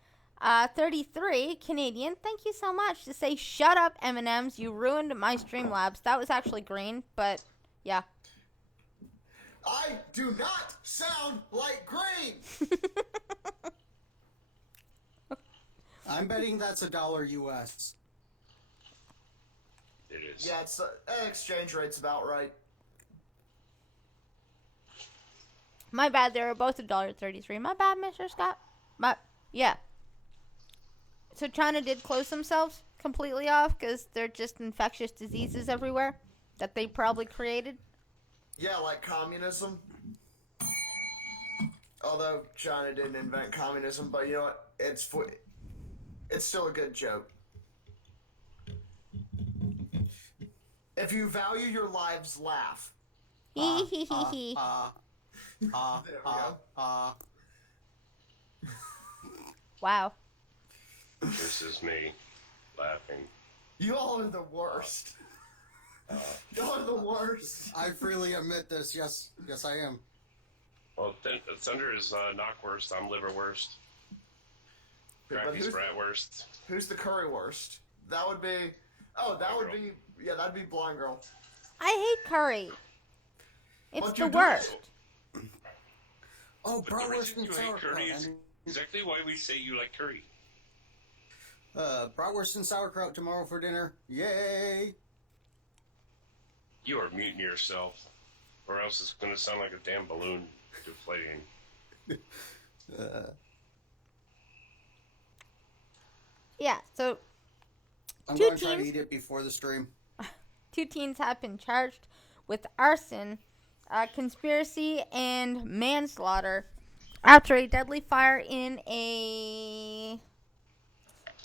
33 Canadian. Thank you so much to say, shut up, M&Ms. You ruined my Streamlabs. That was actually green, but yeah. I do not sound like green. I'm betting that's $1 US. It is. Yeah, it's exchange rate's about right. My bad, they were both $1.33. My bad, Mr. Scott. But, yeah. So China did close themselves completely off because they're just infectious diseases everywhere that they probably created. Yeah, like communism. Although China didn't invent communism, but you know what? It's still a good joke. If you value your lives, laugh. Hee hee hee hee. There we go. Wow. This is me laughing. You all are the worst. Y'all are the worst. I freely admit this. Yes, I am. Well, Thunder is knock worst. I'm liver worst. Crappy's brat worst. Who's the curry worst? That would be. Oh, that would be. Yeah, that'd be Blind Girl. I hate curry. It's But the you do. worst. Oh, But the bratwurst reason and you hate sauerkraut. curry is exactly why we say you like curry. Bratwurst and sauerkraut tomorrow for dinner. Yay! You are muting yourself, or else it's going to sound like a damn balloon deflating. Yeah, so I'm Two going to try to teams. eat it before the stream. 2 teens have been charged with arson, conspiracy, and manslaughter after a deadly fire in a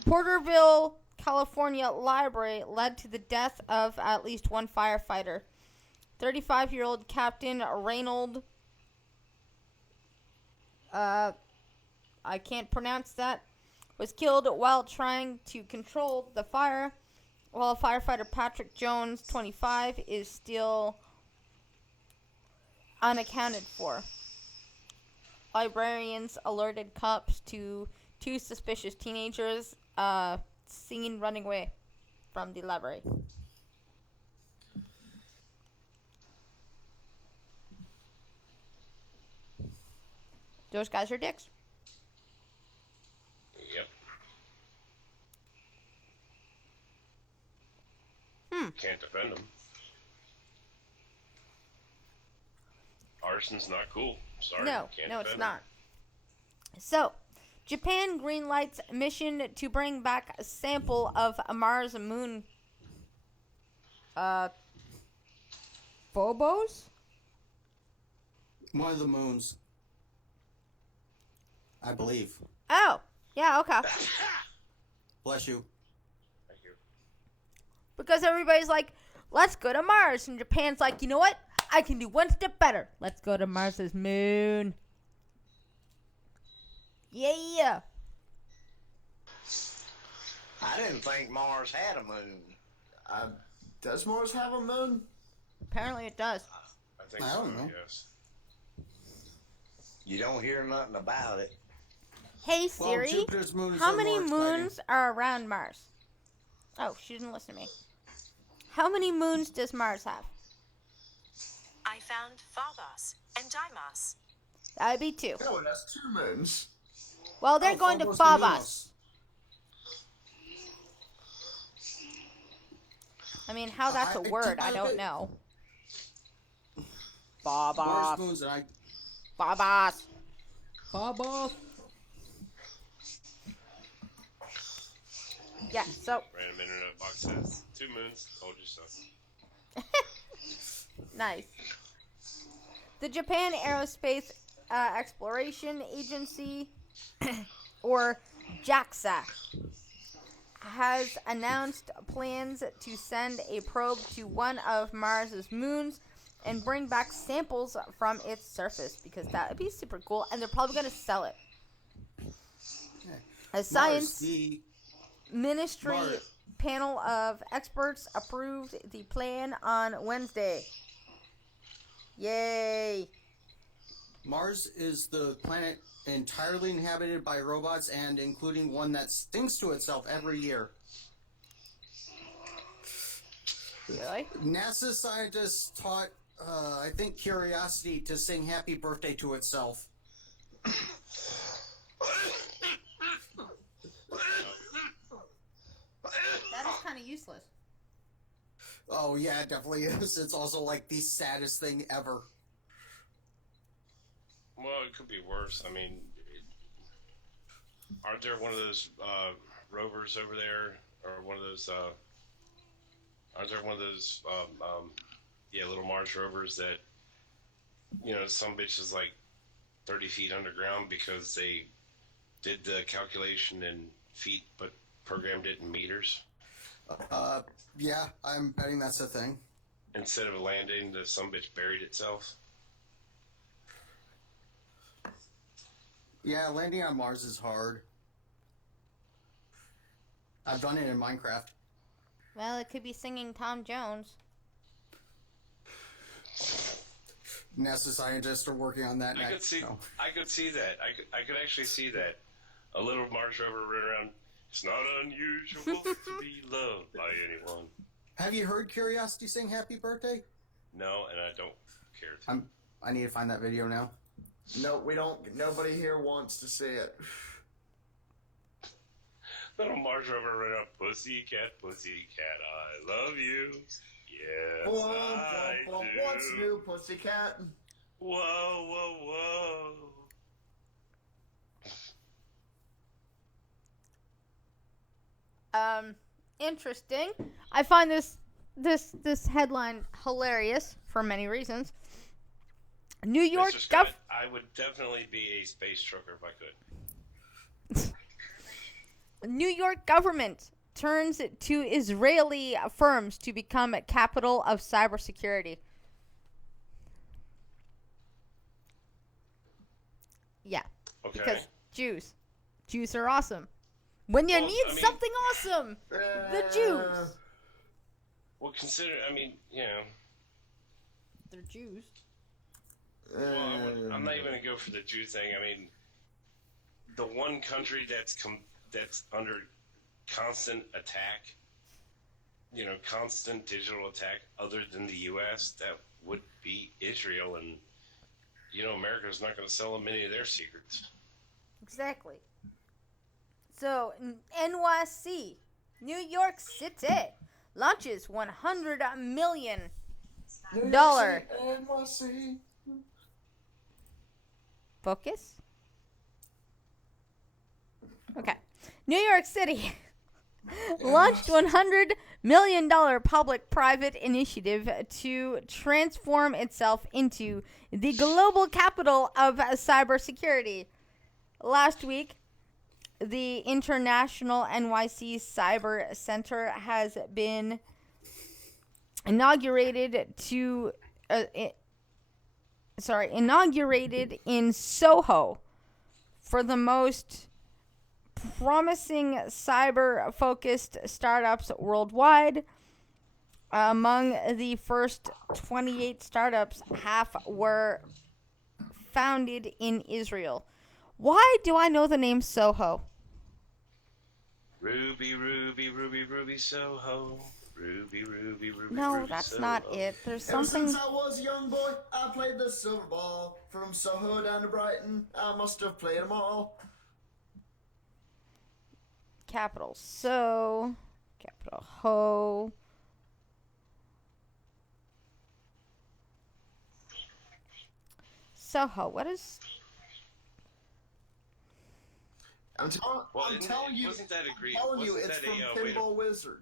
Porterville, California library led to the death of at least one firefighter. 35-year-old Captain Reynold, I can't pronounce that, was killed while trying to control the fire, while firefighter Patrick Jones, 25, is still unaccounted for. Librarians alerted cops to 2 suspicious teenagers seen running away from the library. Those guys are dicks. Yep. Can't defend them. Arson's not cool. Sorry. No, can't no, it's defend not. So, Japan greenlights a mission to bring back a sample of Mars moon phobos? One of the moons. I believe. Oh, yeah, okay. Bless you. Thank you. Because everybody's like, let's go to Mars. And Japan's like, you know what? I can do one step better. Let's go to Mars's moon. Yeah. I didn't think Mars had a moon. Does Mars have a moon? Apparently it does. I think I so, don't know. yes. You don't hear nothing about it. Hey Well, Siri, Jupiter's moon is how a many more exciting. moons are around Mars? Oh, she didn't listen to me. How many moons does Mars have? I found Phobos and Deimos. That would be 2. No, it has 2 moons. Well, they're Oh, going to Phobos Phobos. Deimos. I mean, how that's a word, I don't know. Mars Phobos. moons, and I. Phobos. Phobos. Yeah, so, Random internet box says 2 moons. Told you so. nice. The Japan Aerospace Exploration Agency, or JAXA, has announced plans to send a probe to one of Mars's moons and bring back samples from its surface, because that would be super cool, and they're probably going to sell it. A Mars, science the ministry Mars. panel of experts approved the plan on Wednesday. Yay! Mars is the planet entirely inhabited by robots and including one that sings to itself every year. Really? NASA scientists taught, I think, Curiosity to sing happy birthday to itself. That is kind of useless. Oh, yeah, it definitely is. It's also like the saddest thing ever. Well, it could be worse. I mean, aren't there one of those rovers over there, or one of those? Aren't there one of those? Little Mars rovers that, some bitch is like 30 feet underground because they did the calculation in feet but programmed it in meters. Yeah, I'm betting that's a thing. Instead of landing, the some bitch buried itself. Yeah, landing on Mars is hard. I've done it in Minecraft. Well, it could be singing Tom Jones. NASA scientists are working on that. I could see that. I could actually see that. A little Mars rover running around. It's not unusual to be loved by anyone. Have you heard Curiosity sing happy birthday? No, and I don't care to. I need to find that video now. No, we don't. Nobody here wants to see it. Little Mars rover running around. Pussycat, pussycat, I love you. Yes, I do. What's new, pussycat? Whoa, whoa, whoa. Interesting. I find this headline hilarious for many reasons. New York I would definitely be a space trucker if I could. New York government turns to Israeli firms to become a capital of cybersecurity. Yeah. Okay. Because Jews are awesome. When you need something awesome, the Jews. Well, They're Jews. Well, I'm not even going to go for the Jew thing. I mean, the one country that's under constant attack, constant digital attack other than the U.S., that would be Israel. And, America's not going to sell them any of their secrets. Exactly. So, NYC, New York City, launches $100 million NYC. Focus. Okay. New York City launched $100 million public-private initiative to transform itself into the global capital of cybersecurity. Last week, the International NYC Cyber Center has been inaugurated in Soho for the most promising cyber-focused startups worldwide. Among the first 28 startups, half were founded in Israel. Why do I know the name Soho? Ruby, Ruby, Ruby, Ruby, Soho. Ruby, Ruby, Ruby, No, Ruby, that's Soho. not it. There's Ever something. since I was a young boy, I played the silver ball. From Soho down to Brighton, I must have played them all. Capital So. Capital Ho. Soho. What is. I'm telling you, Wasn't that agreed? it's from Pinball Wizard.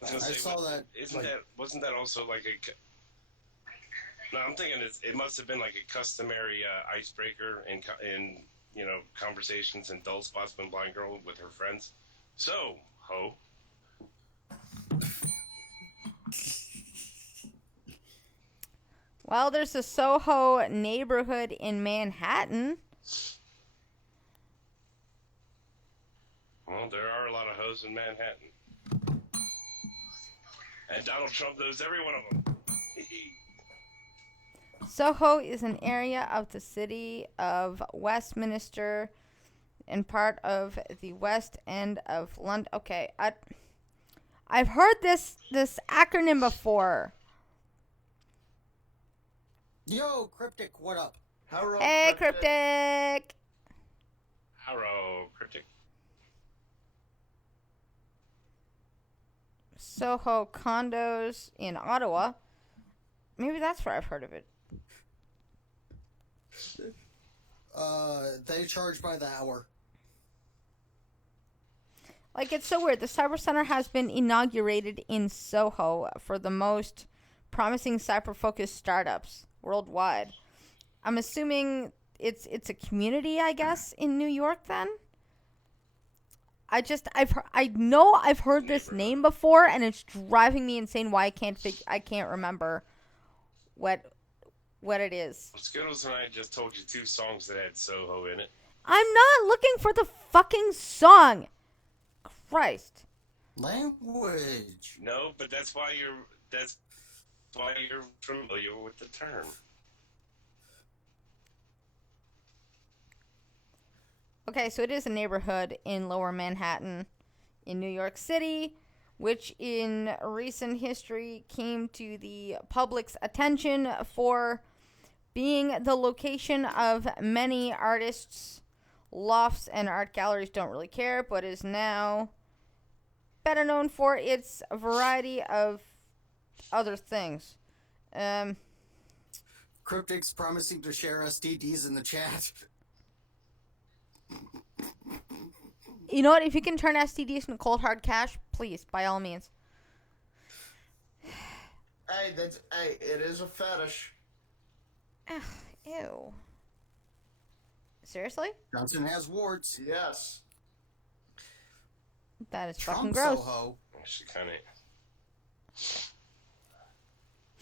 I saw that. Wasn't that also like a? No, I'm thinking it must have been like a customary icebreaker in conversations in dull spots when blind girl with her friends. So, ho. Well, there's a Soho neighborhood in Manhattan. Well, there are a lot of hoes in Manhattan. And Donald Trump knows every one of them. Soho is an area of the city of Westminster and part of the West End of London. Okay, I've heard this acronym before. Yo, Cryptic, what up? Hello, Hey, Cryptic. Arrow, Cryptic. Soho condos in Ottawa. Maybe that's where I've heard of it. They charge by the hour. Like, it's so weird. The Cyber Center has been inaugurated in Soho for the most promising cyber-focused startups worldwide. I'm assuming it's a community, I guess, in New York then? I know I've heard this name before, and it's driving me insane why I can't remember what it is. Skittles and I just told you 2 songs that had Soho in it. I'm not looking for the fucking song. Christ. Language. No, but that's why you're familiar with the term. Okay, so it is a neighborhood in Lower Manhattan in New York City, which in recent history came to the public's attention for being the location of many artists' lofts and art galleries. Don't really care, but is now better known for its variety of other things. Cryptic's promising to share STDs in the chat. You know what? If you can turn STDs into cold hard cash, please, by all means. Hey, it is a fetish. Ugh, ew. Seriously? Johnson has warts. Yes. That is Trump fucking gross. Soho. Actually, kind of.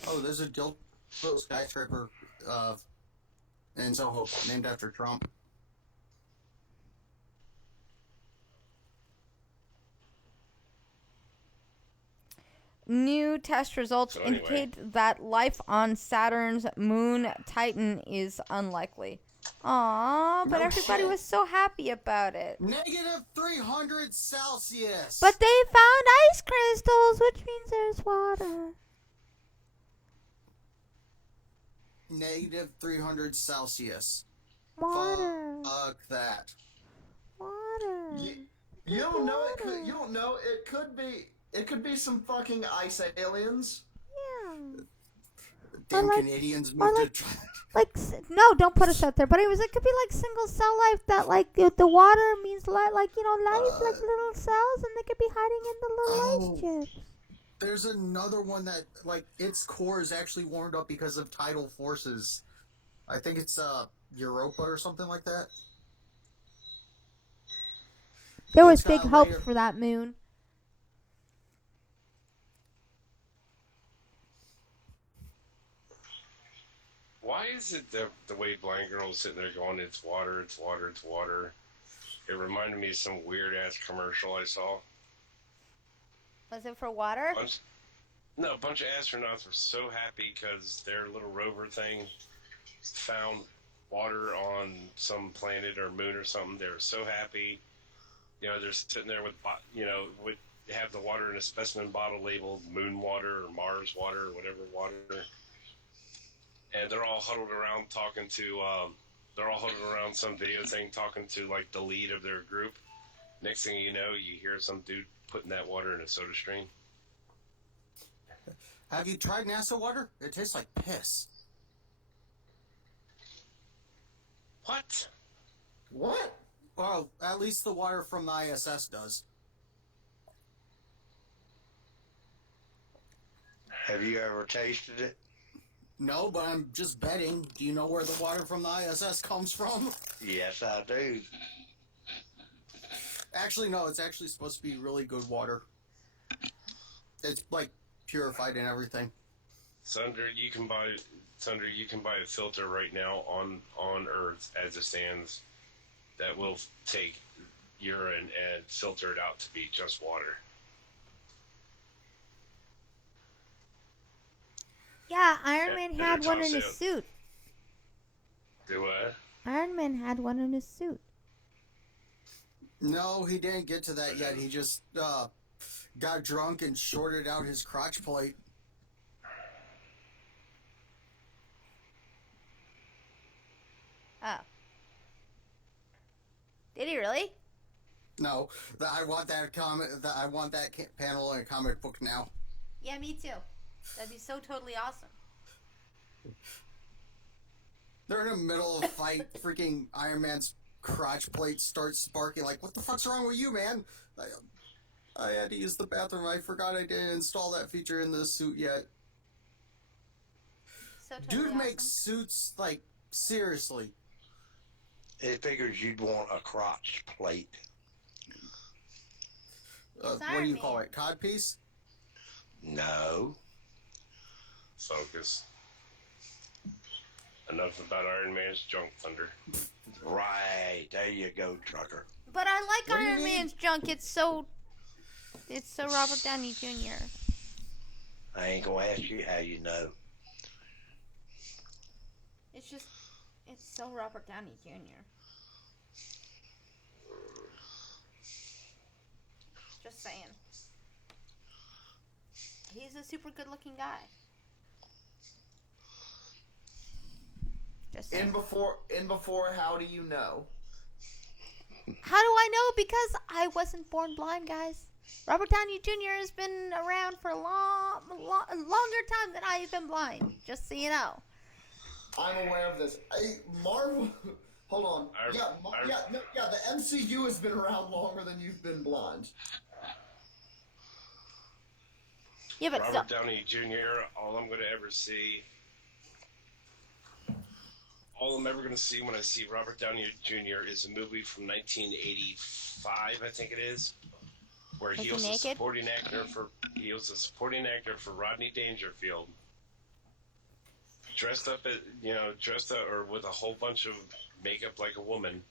Oh, there's a dildo skyscraper in Soho named after Trump. New test results indicate that life on Saturn's moon Titan is unlikely. Aww, but No everybody shit. was so happy about it. Negative 300 Celsius. But they found ice crystals, which means there's water. Negative 300 Celsius. Water. Fuck that. Water. You don't know it could. You don't know it could be. It could be some fucking ice aliens. Yeah. Damn like- Canadians or moved like- to. No, don't put us out there. But it could be like single cell life. That like the water means life, like little cells, and they could be hiding in the little ice chips. There's another one that like its core is actually warmed up because of tidal forces. I think it's Europa or something like that. There was It's got big a hopes layer- for that moon. Why is it the way Blind Girl was sitting there going, it's water, it's water, it's water? It reminded me of some weird-ass commercial I saw. Was it for water? A bunch of astronauts were so happy because their little rover thing found water on some planet or moon or something. They were so happy. You know, they're sitting there with have the water in a specimen bottle labeled moon water or Mars water or whatever water. And they're all huddled around talking to, some video thing talking to like the lead of their group. Next thing you know, you hear some dude putting that water in a soda stream. Have you tried NASA water? It tastes like piss. What? What? Well, at least the water from the ISS does. Have you ever tasted it? No, but I'm just betting. Do you know where the water from the ISS comes from? Yes, I do. Actually, no. It's actually supposed to be really good water. It's like purified and everything. Sunder, you can buy a filter right now on Earth as it stands that will take urine and filter it out to be just water. Yeah, Iron Man And had it one in toss his out. suit. Do what? Iron Man had one in his suit. No, he didn't get to that yet. He just got drunk and shorted out his crotch plate. Oh. Did he really? No, I want that panel in a comic book now. Yeah, me too. That'd be so totally awesome. They're in the middle of a fight. Freaking Iron Man's crotch plate starts sparking. Like, what the fuck's wrong with you, man? I had to use the bathroom. I forgot I didn't install that feature in the suit yet. So totally Dude awesome. makes suits, like, seriously. It figures you'd want a crotch plate. It's What do Iron you call Man. it? Codpiece? No. Focus. Enough about Iron Man's junk thunder. Right. There you go, trucker. But I like What do you Iron mean? Man's junk. It's so Robert Downey Jr. I ain't gonna ask you how you know. It's so Robert Downey Jr. Just saying. He's a super good looking guy. Just saying. In before, how do you know? How do I know? Because I wasn't born blind, guys. Robert Downey Jr. has been around for a longer time than I've been blind. Just so you know. I'm aware of this. Marvel. Hold on. The MCU has been around longer than you've been blind. Yeah, but Robert Downey Jr., all I'm ever going to see when I see Robert Downey Jr. is a movie from 1985, I think it is, where he was a supporting actor for Rodney Dangerfield. Dressed up or with a whole bunch of makeup like a woman,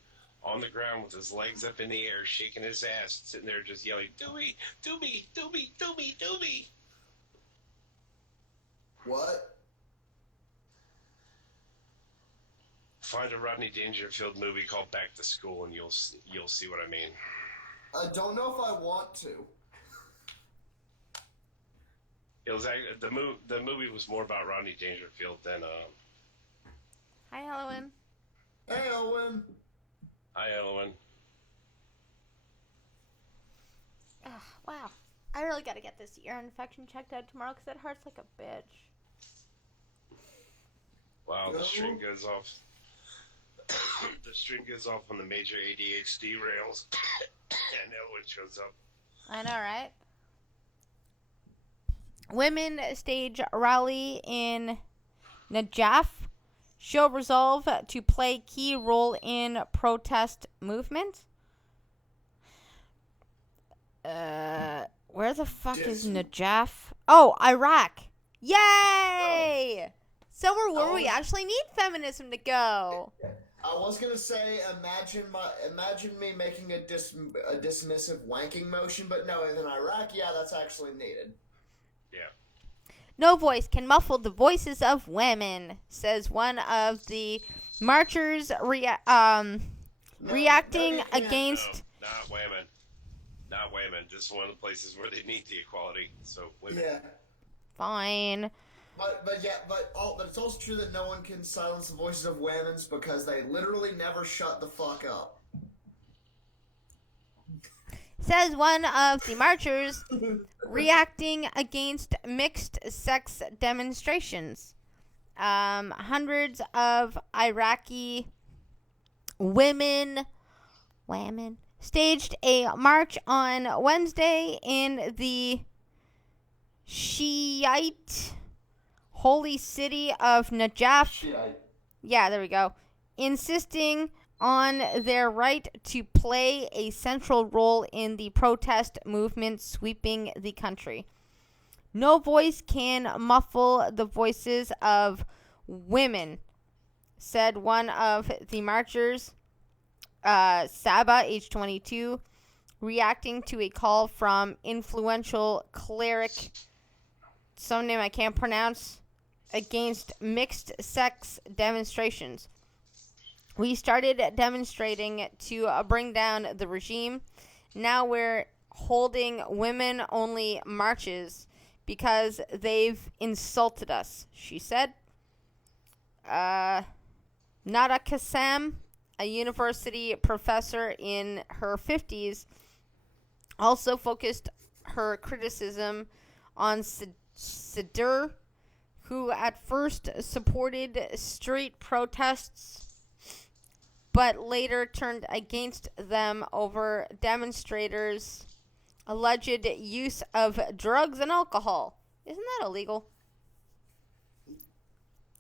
on the ground with his legs up in the air, shaking his ass, sitting there just yelling, "Do me, do me, do me, do me, do me." What? Find a Rodney Dangerfield movie called Back to School, and you'll see what I mean. I don't know if I want to. It was the movie was more about Rodney Dangerfield than Hi, Halloween. Hey, Owen. Hi, Ellen. Wow. I really got to get this ear infection checked out tomorrow because it hurts like a bitch. Wow, the string goes off. The string goes off on the major ADHD rails, and Ellen shows up. I know, right? Women stage rally in Najaf. Show resolve to play key role in protest movement. Where the fuck is Najaf? Oh, Iraq. Yay! Somewhere where we actually need feminism to go. I was gonna say, imagine me making a dismissive wanking motion, but no, in Iraq, yeah, that's actually needed. Yeah. No voice can muffle the voices of women, says one of the marchers reacting against... No, not women. Not women. This is one of the places where they need the equality, so women. Yeah. Fine. But it's also true that no one can silence the voices of women because they literally never shut the fuck up. Says one of the marchers reacting against mixed-sex demonstrations. Hundreds of Iraqi women staged a march on Wednesday in the Shiite holy city of Najaf. Shiite. Yeah, there we go. Insisting on their right to play a central role in the protest movement sweeping the country. No voice can muffle the voices of women, said one of the marchers. Saba, age 22, reacting to a call from influential cleric, some name I can't pronounce, against mixed-sex demonstrations. We started demonstrating to bring down the regime. Now we're holding women-only marches because they've insulted us, she said. Nada Kassam, a university professor in her 50s, also focused her criticism on Siddur, who at first supported street protests but later turned against them over demonstrators' alleged use of drugs and alcohol. Isn't that illegal?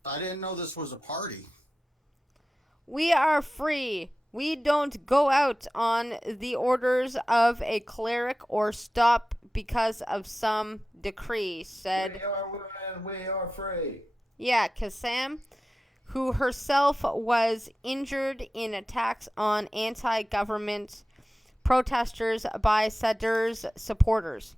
I didn't know this was a party. We are free. We don't go out on the orders of a cleric or stop because of some decree, said. We are women, we are free. Yeah, Kassam, who herself was injured in attacks on anti-government protesters by Saddur's supporters.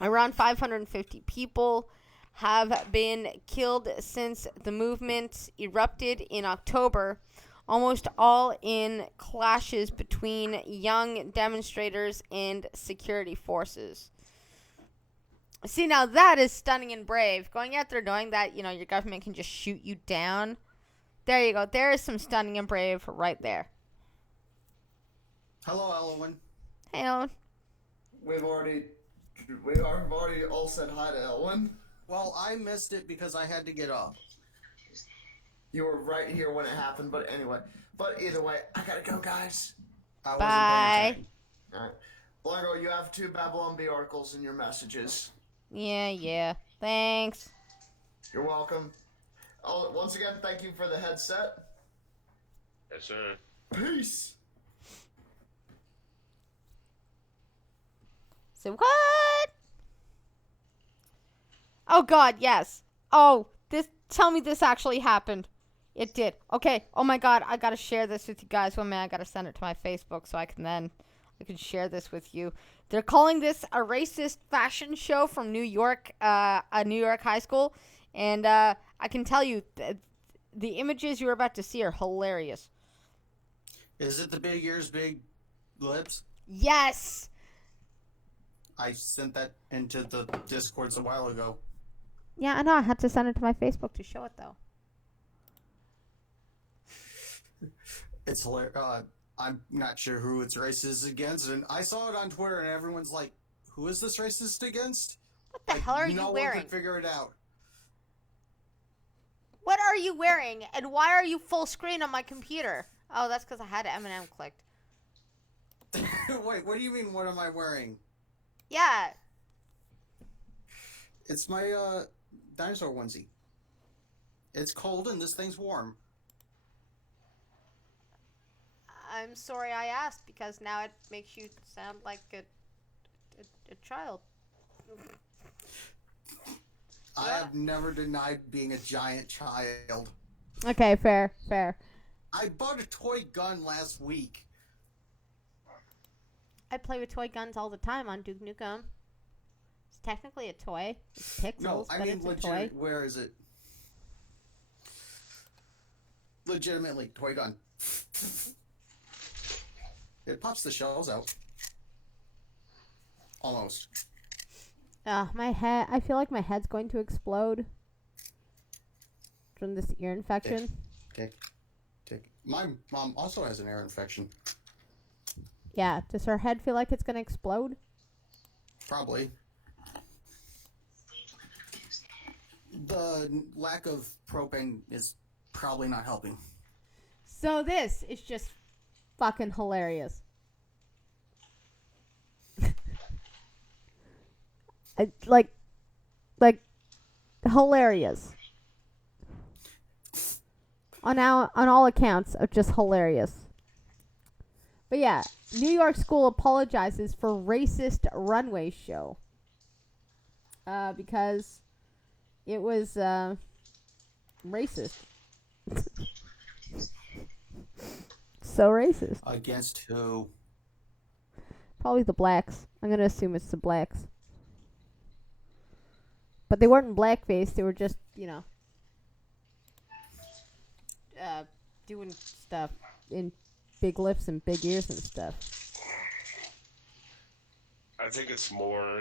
Around 550 people have been killed since the movement erupted in October, almost all in clashes between young demonstrators and security forces. See, now that is stunning and brave. Going out there knowing that, your government can just shoot you down. There you go. There is some stunning and brave right there. Hello, Elwin. Hey, Owen. We've already all said hi to Elwin. Well, I missed it because I had to get up. You were right here when it happened, but anyway. But either way, I gotta go, guys. Bye. Alright. Blanco, you have 2 Babylon Bee articles in your messages. Yeah. Thanks. You're welcome. Oh, once again, thank you for the headset. Yes, sir. Peace. So what? Oh God, yes. Oh, tell me this actually happened. It did. Okay. Oh my God, I gotta share this with you guys. Well, man, I gotta send it to my Facebook so I can share this with you. They're calling this a racist fashion show from New York, a New York high school, and I can tell you the images you're about to see are hilarious. Is it the big ears, big lips? Yes. I sent that into the Discords a while ago. Yeah, I know. I had to send it to my Facebook to show it, though. It's hilarious. I'm not sure who it's racist against, and I saw it on Twitter, and everyone's like, "Who is this racist against?" What the hell are you no wearing? one could figure it out. What are you wearing, and why are you full screen on my computer? Oh, that's because I had M&M clicked. Wait, what do you mean? What am I wearing? Yeah. It's my dinosaur onesie. It's cold, and this thing's warm. I'm sorry I asked, because now it makes you sound like a child. I have never denied being a giant child. Okay, fair. I bought a toy gun last week. I play with toy guns all the time on Duke Nukem. It's technically a toy. It's pixels, No, I but mean it's a legit. toy. Where is it? Legitimately, toy gun. It pops the shells out. Almost. My head. I feel like my head's going to explode from this ear infection. Tick. My mom also has an ear infection. Yeah. Does her head feel like it's going to explode? Probably. The lack of propane is probably not helping. So this is just fucking hilarious. like hilarious. On all accounts of just hilarious. But yeah, New York school apologizes for racist runway show. Because it was racist. so racist? Against who? Probably the blacks. I'm gonna assume it's the blacks. But they weren't in blackface. They were just, doing stuff in big lips and big ears and stuff. I think it's more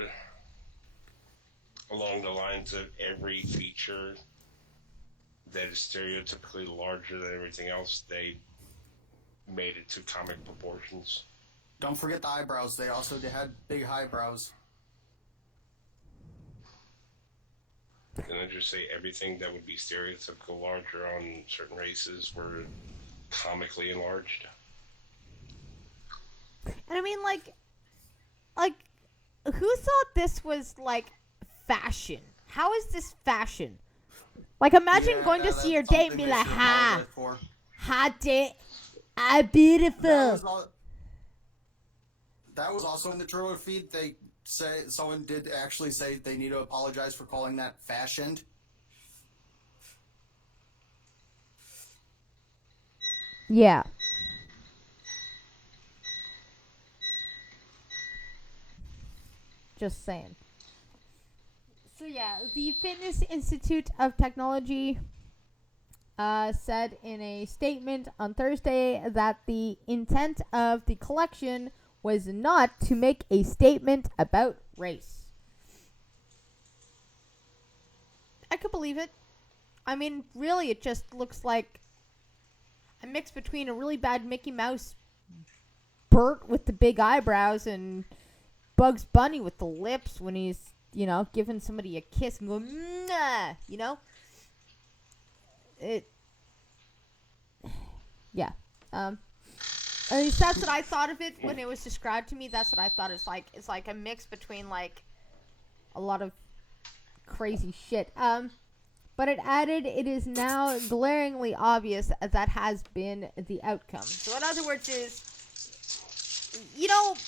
along the lines of every feature that is stereotypically larger than everything else, they made it to comic proportions. Don't forget the eyebrows. They also had big eyebrows. Didn't I just say everything that would be stereotypical larger on certain races were comically enlarged? And I mean, like, who thought this was, like, fashion? How is this fashion? Like, imagine going to see your date and be like, hot date, beautiful. That was also in the trailer feed. Someone did actually say they need to apologize for calling that fashioned. Yeah. Just saying. So yeah, the Fitness Institute of Technology said in a statement on Thursday that the intent of the collection was not to make a statement about race. I could believe it. I mean, really, it just looks like a mix between a really bad Mickey Mouse Bert with the big eyebrows and Bugs Bunny with the lips when he's, giving somebody a kiss and going, nah, Yeah. At least that's what I thought of it when it was described to me. That's what I thought it's like. It's like a mix between, like, a lot of crazy shit. But it added, it is now glaringly obvious that has been the outcome. So in other words is,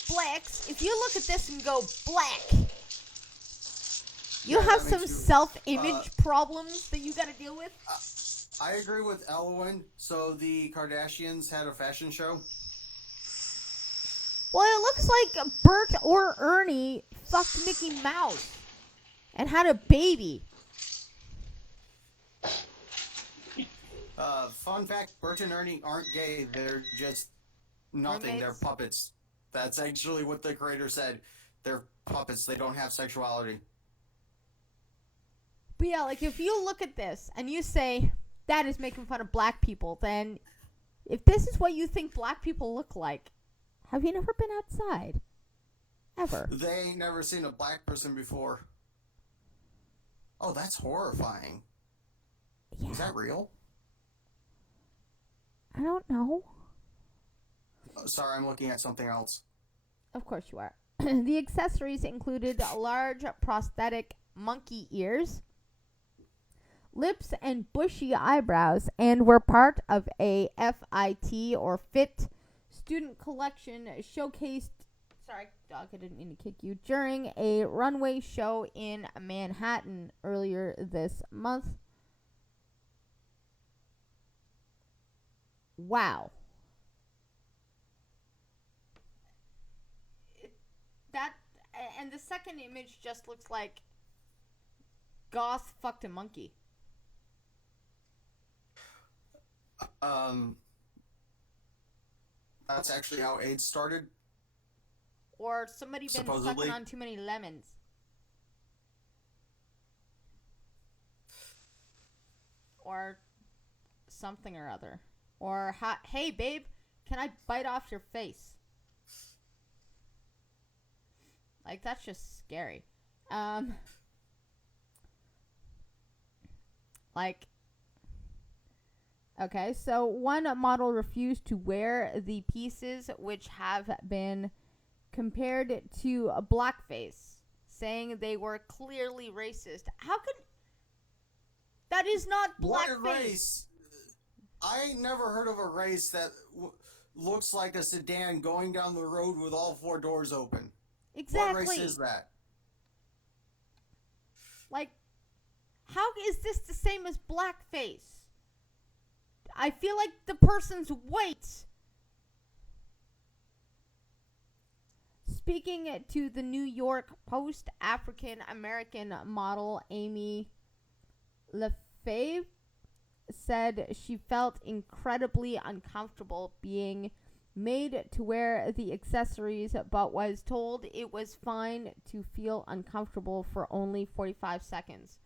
blacks, if you look at this and go black, you have some self-image problems that you gotta deal with. I agree with Elwin. So the Kardashians had a fashion show. Well, it looks like Bert or Ernie fucked Mickey Mouse and had a baby. Fun fact, Bert and Ernie aren't gay. They're just nothing. Roommates? They're puppets. That's actually what the creator said. They're puppets. They don't have sexuality. But yeah, like, if you look at this and you say, that is making fun of black people, then if this is what you think black people look like, have you never been outside? Ever? They ain't never seen a black person before. Oh, that's horrifying. Yeah. Is that real? I don't know. Sorry, I'm looking at something else. Of course you are. The accessories included large prosthetic monkey ears, lips, and bushy eyebrows, and were part of a FIT or FIT student collection showcased. Sorry, dog, I didn't mean to kick you. During a runway show in Manhattan earlier this month. Wow. And the second image just looks like Goth fucked a monkey. That's actually how AIDS started. Or somebody been Supposedly. sucking on too many lemons. Or something or other. Or, hey babe, can I bite off your face? Like, that's just scary. Like, okay, so one model refused to wear the pieces which have been compared to a blackface, saying they were clearly racist. How could... That is not What blackface. race? I ain't never heard of a race that looks like a sedan going down the road with all four doors open. Exactly. What race is that? Like, how is this the same as blackface? I feel like the person's white Speaking to the New York Post, African-American model Amy Lefebvre said she felt incredibly uncomfortable being made to wear the accessories, but was told it was fine to feel uncomfortable for only 45 seconds.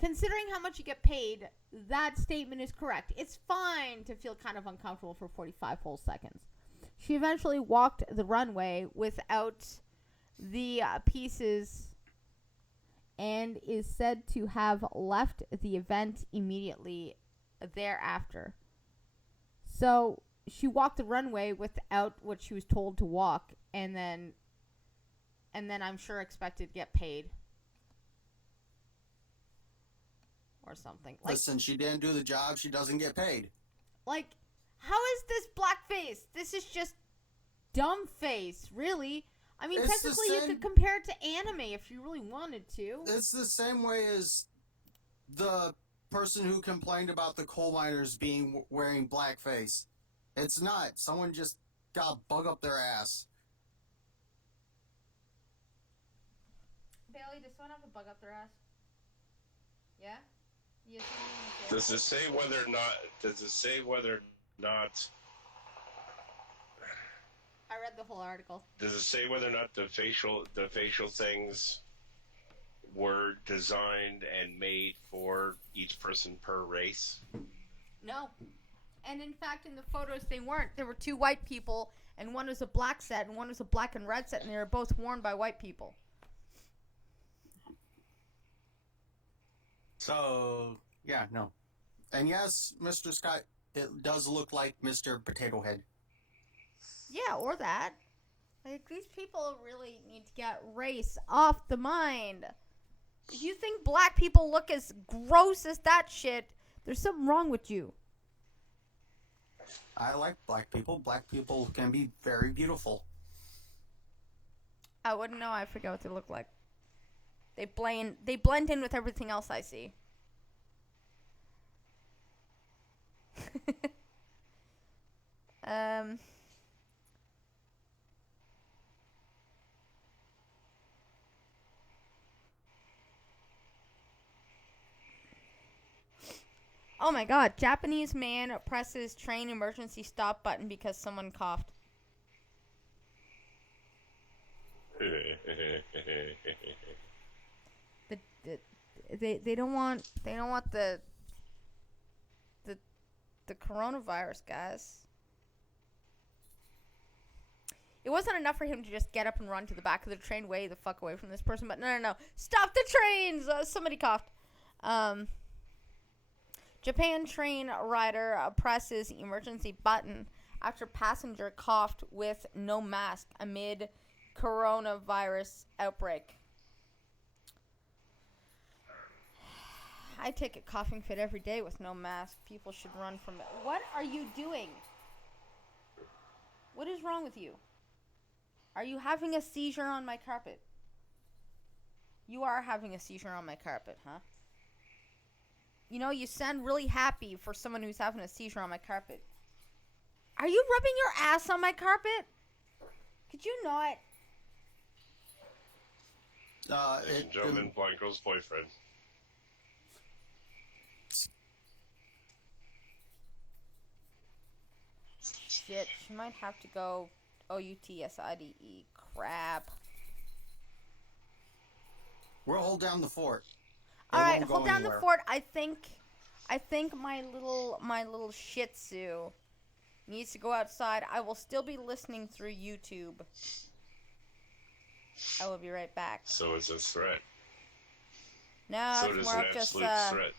Considering how much you get paid, that statement is correct. It's fine to feel kind of uncomfortable for 45 whole seconds. She eventually walked the runway without the pieces and is said to have left the event immediately thereafter. So she walked the runway without what she was told to walk, and then I'm sure expected to get paid or something. Like, listen, she didn't do the job. She doesn't get paid. Like, how is this blackface? This is just dumb face, really. I mean, It's technically the you same- could compare it to anime if you really wanted to. It's the same way as the person who complained about the coal miners being wearing blackface. It's not. Someone just got a bug up their ass. Bailey, does someone have a bug up their ass? Yeah? Yes. Does it say whether or not? Does it say whether or not? I read the whole article. Does it say whether or not the facial things were designed and made for each person per race? No. And in fact, in the photos, they weren't. There were two white people, and one was a black set, and one was a black and red set, and they were both worn by white people. So, yeah, no. And yes, Mr. Scott, it does look like Mr. Potato Head. Yeah, or that. Like, these people really need to get race off the mind. If you think black people look as gross as that shit, there's something wrong with you. I like black people. Black people can be very beautiful. I wouldn't know. I forget what they look like. They blend in with everything else I see. Oh my god, Japanese man presses train emergency stop button because someone coughed. They don't want the coronavirus, guys. It wasn't enough for him to just get up and run to the back of the train way the fuck away from this person, but no. Stop the trains! Somebody coughed. Japan train rider presses emergency button after passenger coughed with no mask amid coronavirus outbreak. I take a coughing fit every day with no mask. People should run from it. What are you doing? What is wrong with you? Are you having a seizure on my carpet? You are having a seizure on my carpet, huh? You know, you sound really happy for someone who's having a seizure on my carpet. Are you rubbing your ass on my carpet? Could you not? Ladies and gentlemen, Blind Girl's boyfriend. Shit, she might have to go OUTSIDE. Crap. We'll hold down the fort. All right, hold down the fort. I think my little Shih Tzu needs to go outside. I will still be listening through YouTube. I will be right back. So it's a threat. No, So it's it is more an of just absolute threat.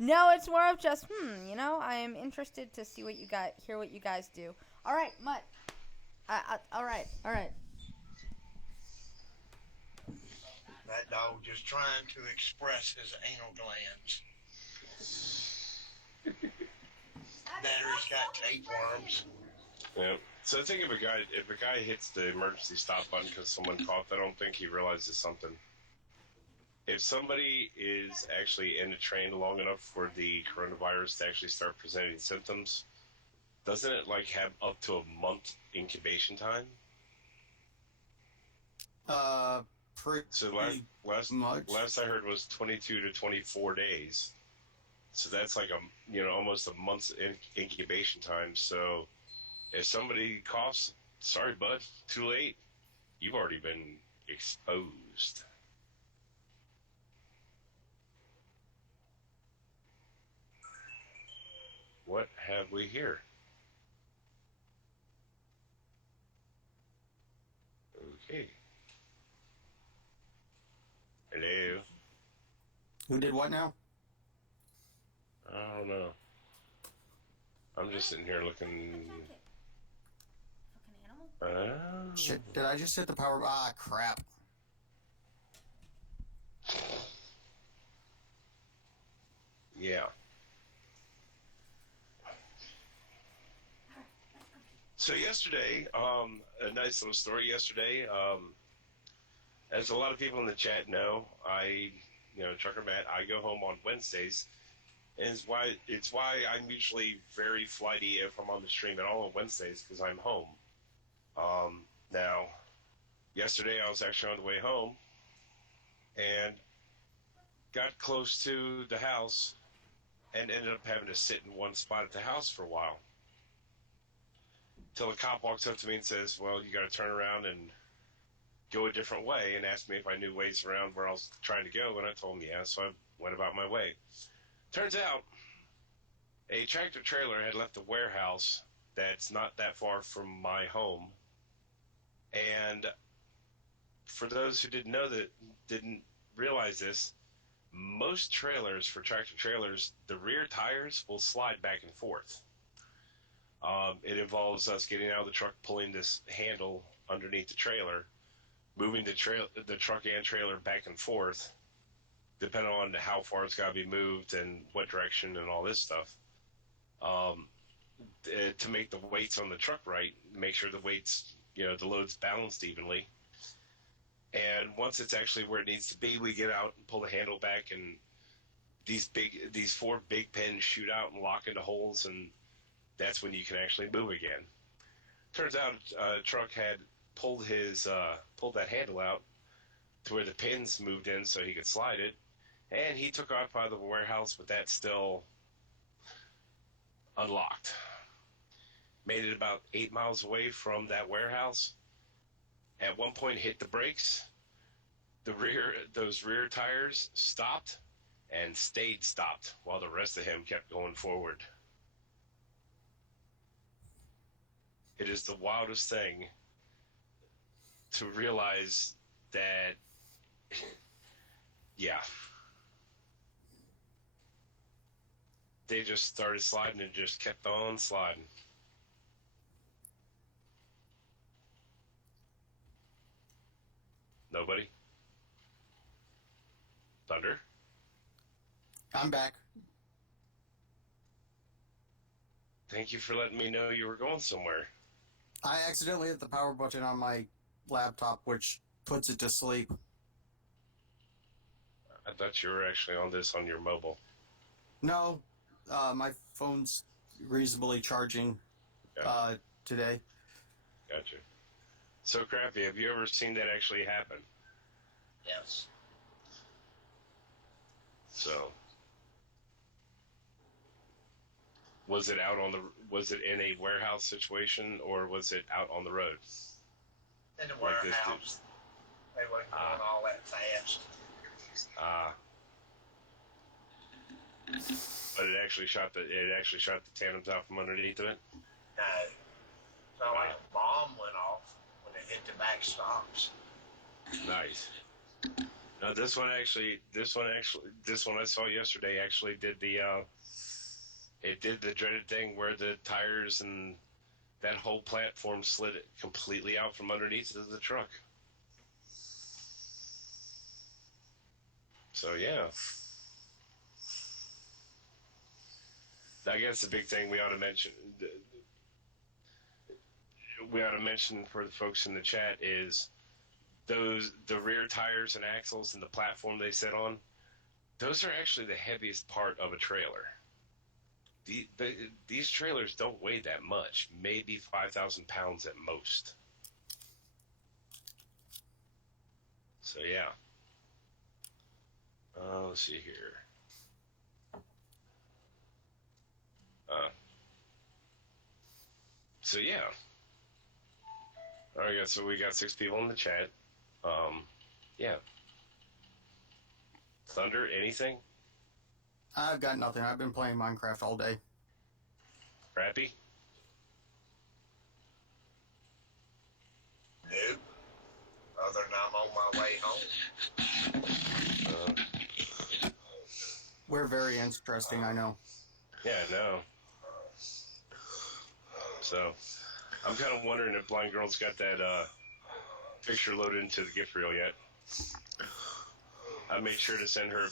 No, it's more of just you know, I am interested to see what you got, hear what you guys do. All right, Mutt. All right. That dog just trying to express his anal glands. Battery's got tapeworms. Yeah. So I think if a guy hits the emergency stop button because someone coughed, I don't think he realizes something. If somebody is actually in a train long enough for the coronavirus to actually start presenting symptoms, doesn't it like have up to a month incubation time? Pretty So much. last I heard was 22 to 24 days. So that's like almost a month's incubation time. So if somebody coughs, sorry, bud, too late. You've already been exposed. What have we here? Okay. Hello. Who did what now? I don't know. I'm just sitting here looking. Shit, did I just hit the power? Ah, crap. Yeah. So yesterday, a nice little story yesterday. As a lot of people in the chat know, Trucker Matt, I go home on Wednesdays, and it's why I'm usually very flighty if I'm on the stream at all on Wednesdays because I'm home. Now, yesterday I was actually on the way home, and got close to the house, and ended up having to sit in one spot at the house for a while. Till the cop walks up to me and says, well, you got to turn around and go a different way, and asked me if I knew ways around where I was trying to go, and I told him yeah, so I went about my way. Turns out a tractor trailer had left a warehouse that's not that far from my home, and for those who didn't realize this, most trailers for tractor trailers, the rear tires will slide back and forth. It involves us getting out of the truck, pulling this handle underneath the trailer, moving the truck and trailer back and forth, depending on how far it's got to be moved and what direction and all this stuff, to make the weights on the truck right, make sure the weights, the load's balanced evenly. And once it's actually where it needs to be, we get out and pull the handle back, and these 4 big pins shoot out and lock into holes, and that's when you can actually move again. Turns out a truck had pulled that handle out to where the pins moved in so he could slide it, and he took off out of the warehouse with that still unlocked. Made it about 8 miles away from that warehouse. At one point hit the brakes. Those rear tires stopped and stayed stopped while the rest of him kept going forward. It is the wildest thing to realize that, yeah, they just started sliding and just kept on sliding. Nobody? Thunder? I'm back. Thank you for letting me know you were going somewhere. I accidentally hit the power button on my laptop, which puts it to sleep. I thought you were actually on this on your mobile. No, my phone's reasonably charging today. Gotcha. So, Crappy, have you ever seen that actually happen? Yes. So, was it in a warehouse situation, or was it out on the road? In the Like this warehouse. They weren't going all that fast. But it actually shot the tandems out from underneath of it. No. So like a bomb went off when it hit the back stops. Nice. No, this one I saw yesterday actually did it did the dreaded thing where the tires and that whole platform slid it completely out from underneath of the truck. So yeah. I guess the big thing we ought to mention for the folks in the chat is the rear tires and axles and the platform they sit on. Those are actually the heaviest part of a trailer. These trailers don't weigh that much, maybe 5,000 pounds at most. So yeah. Let's see here. So yeah. All right, so we got 6 people in the chat. Yeah. Thunder, anything? I've got nothing. I've been playing Minecraft all day. Crappy? Nope. Other than I'm on my way home. We're very interesting, I know. Yeah, I know. So, I'm kind of wondering if Blind Girl's got that picture loaded into the gift reel yet. I made sure to send her a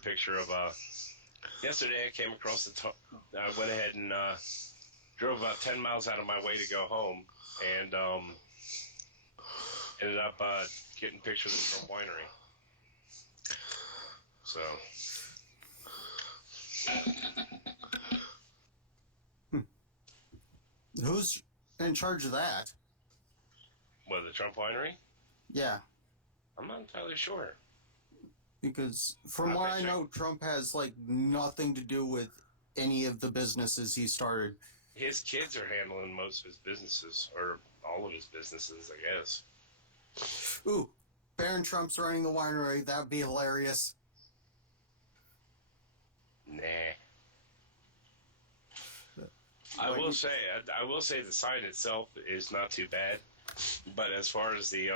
picture of. Yesterday, I came across I went ahead and drove about 10 miles out of my way to go home, and ended up getting pictures of the Trump Winery. So. Who's in charge of that? What, the Trump Winery? Yeah. I'm not entirely sure. Because from what I know, Trump has like nothing to do with any of the businesses he started. His kids are handling most of his businesses, or all of his businesses, I guess. Ooh, Barron Trump's running the winery. That'd be hilarious. Nah. I will say the sign itself is not too bad, but as far as the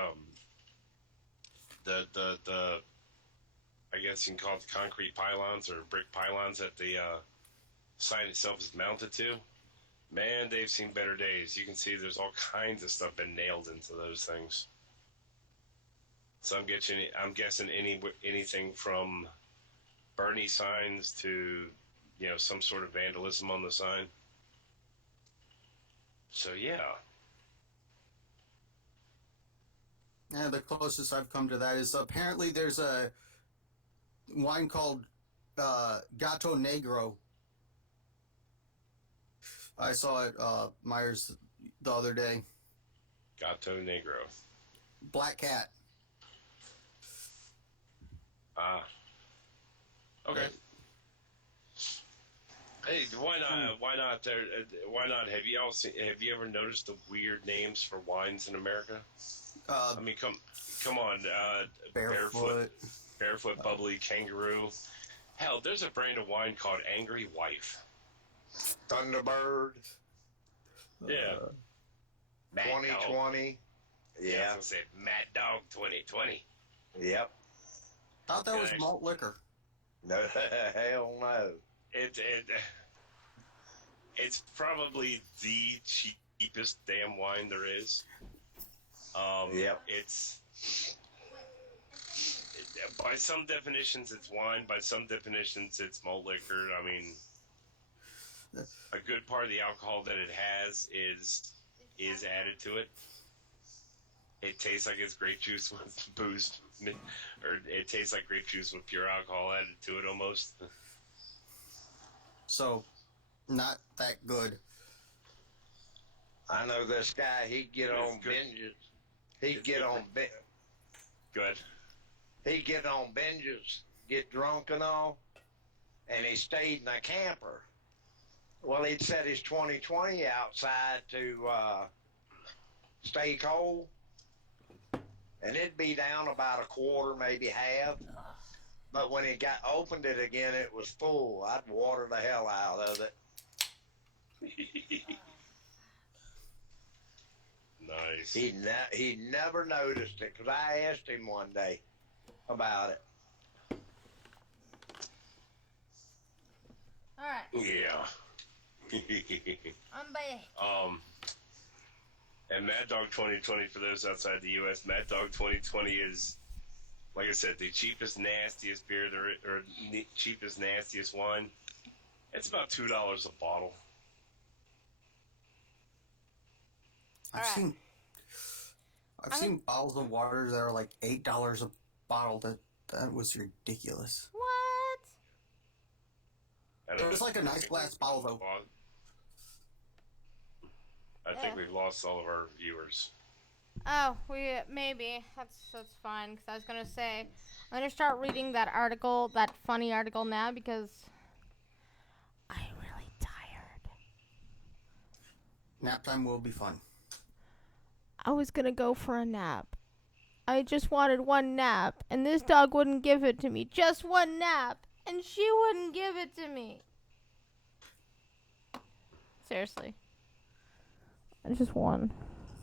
I guess you can call it the concrete pylons or brick pylons that the sign itself is mounted to, man, they've seen better days. You can see there's all kinds of stuff been nailed into those things. So I'm guessing anything from Bernie signs to, some sort of vandalism on the sign. So yeah. Yeah, the closest I've come to that is apparently there's a wine called Gato Negro. I saw it Myers the other day. Gato Negro. Black Cat. Okay. Hey, why not? Why not? Why not? Have you ever noticed the weird names for wines in America? I mean, come on. Barefoot, bubbly, kangaroo. Hell, there's a brand of wine called Angry Wife. Thunderbird. Yeah. 2020. Yeah. I was gonna say Mad Dog 2020. Yep. Thought that was malt liquor. No, hell no. It's probably the cheapest damn wine there is. Yep. By some definitions, it's wine. By some definitions, it's malt liquor. I mean, a good part of the alcohol that it has is added to it. It tastes like it's grape juice with booze, or it tastes like grape juice with pure alcohol added to it almost. So, not that good. I know this guy, he'd get on binges. He'd get on Good. He'd get on binges, get drunk and all, and he stayed in a camper. Well, he'd set his 2020 outside to stay cold, and it'd be down about a quarter, maybe half. But when he opened it again, it was full. I'd water the hell out of it. Nice. He never noticed it, because I asked him one day about it. All right. Yeah. I'm back. And Mad Dog 2020, for those outside the U.S., Mad Dog 2020 is, like I said, the cheapest, nastiest beer or cheapest, nastiest wine. It's about $2 a bottle. I've seen bottles of water that are like $8 a bottle. That was ridiculous. What? It was like a nice glass bottle though. I think we've lost all of our viewers. Oh, maybe that's fine. Because I was gonna say, I'm gonna start reading that article, that funny article now because I'm really tired. Nap time will be fun. I was gonna go for a nap. I just wanted one nap, and this dog wouldn't give it to me. Just one nap, and she wouldn't give it to me. Seriously. Just one.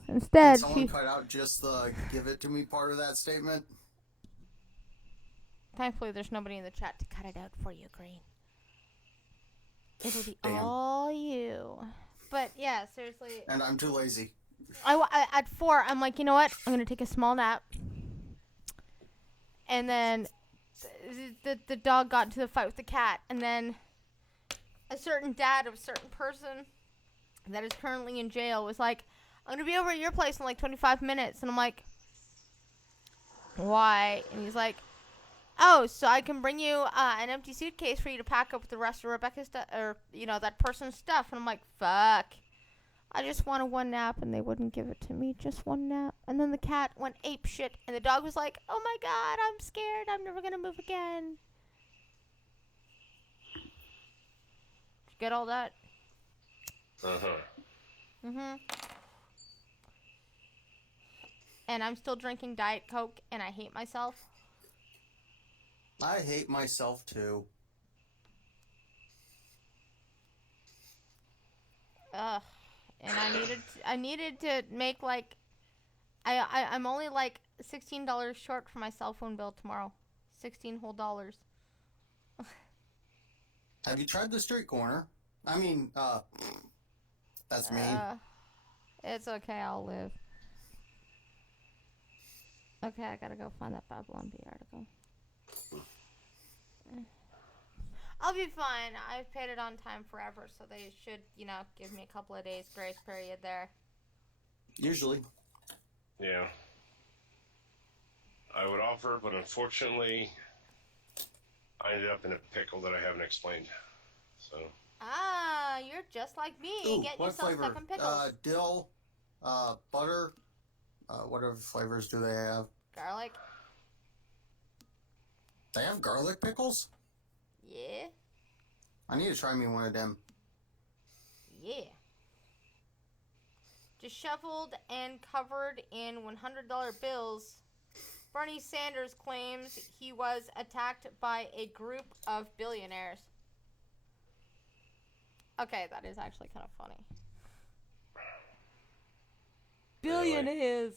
Instead, Can someone cut out just the "give it to me" part of that statement? Thankfully, there's nobody in the chat to cut it out for you, Green. It'll be Damn. all you. But yeah, seriously. And I'm too lazy. At 4, I'm like, you know what? I'm gonna take a small nap. And then the dog got into the fight with the cat, and then a certain dad of a certain person that is currently in jail was like, I'm gonna be over at your place in like 25 minutes. And I'm like, why? And he's like, oh, so I can bring you an empty suitcase for you to pack up with the rest of Rebecca's stuff, or, you know, that person's stuff. And I'm like, fuck. I just wanted one nap, and they wouldn't give it to me. Just one nap. And then the cat went ape shit, and the dog was like, oh my god, I'm scared. I'm never gonna move again. Did you get all that? Mm-hmm. And I'm still drinking Diet Coke, and I hate myself. I hate myself too. Ugh. And I needed to make like, I'm only like $16 short for my cell phone bill tomorrow. $16 whole. Have you tried the street corner? I mean, that's mean. It's okay, I'll live. Okay, I gotta go find that Babylon Bee article. I'll be fine. I've paid it on time forever, so they should, you know, give me a couple of days grace period there. Usually. Yeah. I would offer, but unfortunately, I ended up in a pickle that I haven't explained. So. Ah, you're just like me. Ooh, Get what yourself flavor? stuck in pickles. Dill, butter, whatever flavors do they have? Garlic. They have garlic pickles? Yeah. I need to try me one of them. Yeah. Disheveled and covered in $100 bills, Bernie Sanders claims he was attacked by a group of billionaires. Okay, that is actually kind of funny. Billionaires.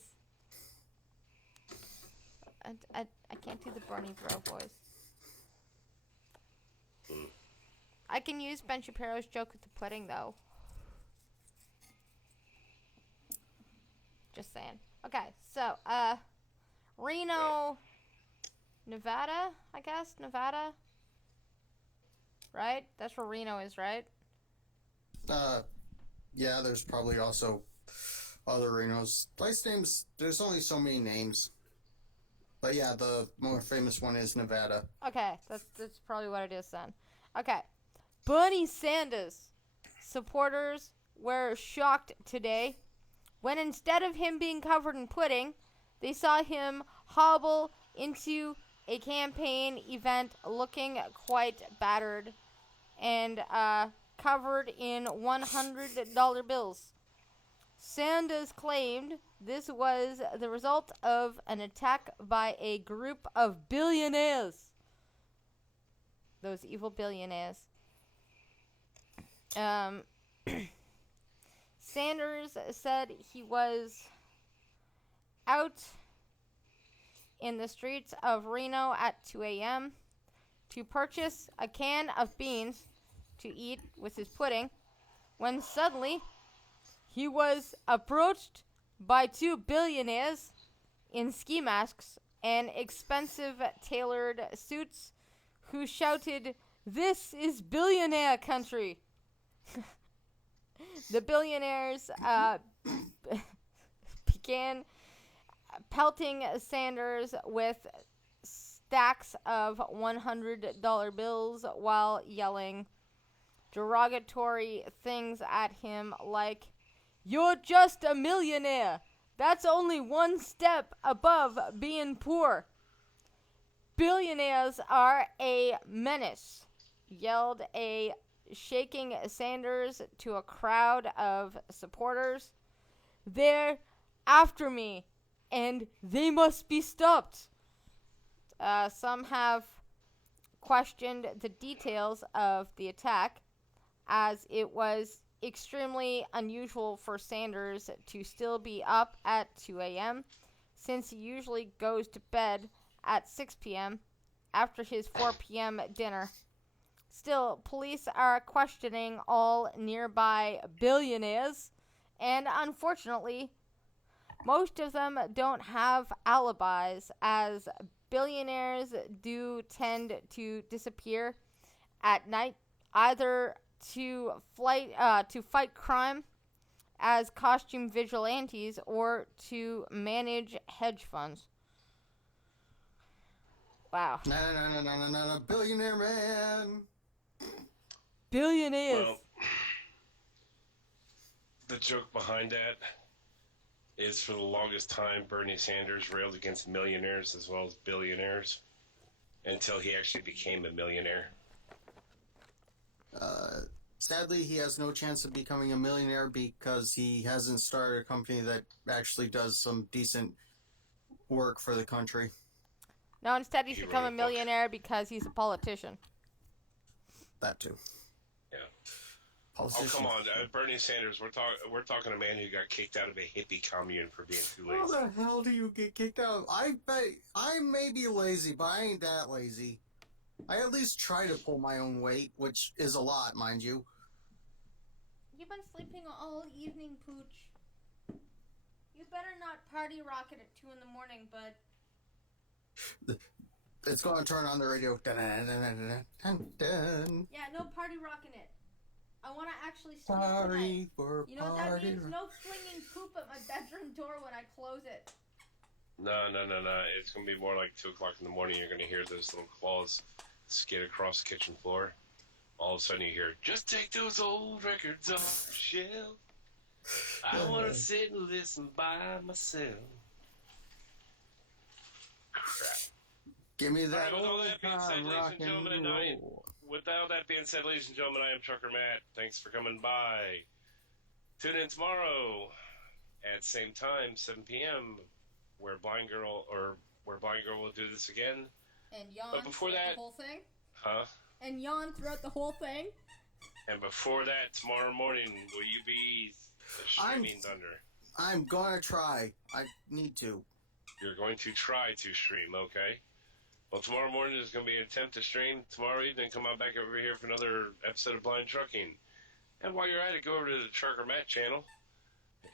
I can't do the Bernie Bro voice. I can use Ben Shapiro's joke with the pudding, though. Just saying. Okay, so, Reno, Nevada, I guess? Nevada? Right? That's where Reno is, right? Yeah, there's probably also other Renos. Place names, there's only so many names. But yeah, the more famous one is Nevada. Okay, that's probably what it is then. Okay. Bernie Sanders supporters were shocked today when instead of him being covered in pudding, they saw him hobble into a campaign event looking quite battered and covered in $100 bills. Sanders claimed this was the result of an attack by a group of billionaires. Those evil billionaires. Sanders said he was out in the streets of Reno at 2 a.m. to purchase a can of beans to eat with his pudding when suddenly he was approached by two billionaires in ski masks and expensive tailored suits who shouted, "This is billionaire country." The billionaires began pelting Sanders with stacks of $100 bills while yelling derogatory things at him like, "You're just a millionaire. That's only one step above being poor. Billionaires are a menace, yelled a shaking Sanders to a crowd of supporters. They're after me, and they must be stopped. Some have questioned the details of the attack, as it was extremely unusual for Sanders to still be up at 2 a.m., since he usually goes to bed at 6 p.m. after his 4 p.m. dinner. Still, police are questioning all nearby billionaires, and unfortunately, most of them don't have alibis, as billionaires do tend to disappear at night, either to fight crime as costume vigilantes or to manage hedge funds. Wow. No, billionaire man. Billionaires. Well, the joke behind that is for the longest time Bernie Sanders railed against millionaires as well as billionaires until he actually became a millionaire. Sadly, he has no chance of becoming a millionaire because he hasn't started a company that actually does some decent work for the country. No, instead he's He become wrote a a book. millionaire because he's a politician. That too. Yeah. Politician. Oh, come on, Bernie Sanders. We're talking a man who got kicked out of a hippie commune for being too How lazy. the hell do you get kicked out? I may be lazy, but I ain't that lazy. I at least try to pull my own weight, which is a lot, mind you. You've been sleeping all evening, Pooch. You better not party rocket at 2 in the morning, bud. It's going to turn on the radio. Dun, dun, dun, dun, dun, dun. Yeah, no party rocking it. I want to actually sleep Party tonight. for You know what that party. means? No flinging poop at my bedroom door when I close it. No. It's going to be more like 2 o'clock in the morning. You're going to hear those little claws skid across the kitchen floor. All of a sudden you hear, just take those old records off the shelf. I want to sit and listen by myself. Crap. Give me that All right, with all old that being said, time ladies rock and gentlemen, and roll. With all that being said, ladies and gentlemen, I am Trucker Matt. Thanks for coming by. Tune in tomorrow at same time, 7 p.m., where Blind Girl will do this again. And yawn But before throughout that- the whole thing? Huh? And yawn throughout the whole thing? And before that, tomorrow morning, will you be the streaming thunder? I'm gonna try. I need to. You're going to try to stream, okay? Well, tomorrow morning is going to be an attempt to stream. Tomorrow evening, come on back over here for another episode of Blind Trucking. And while you're at it, go over to the Trucker Matt channel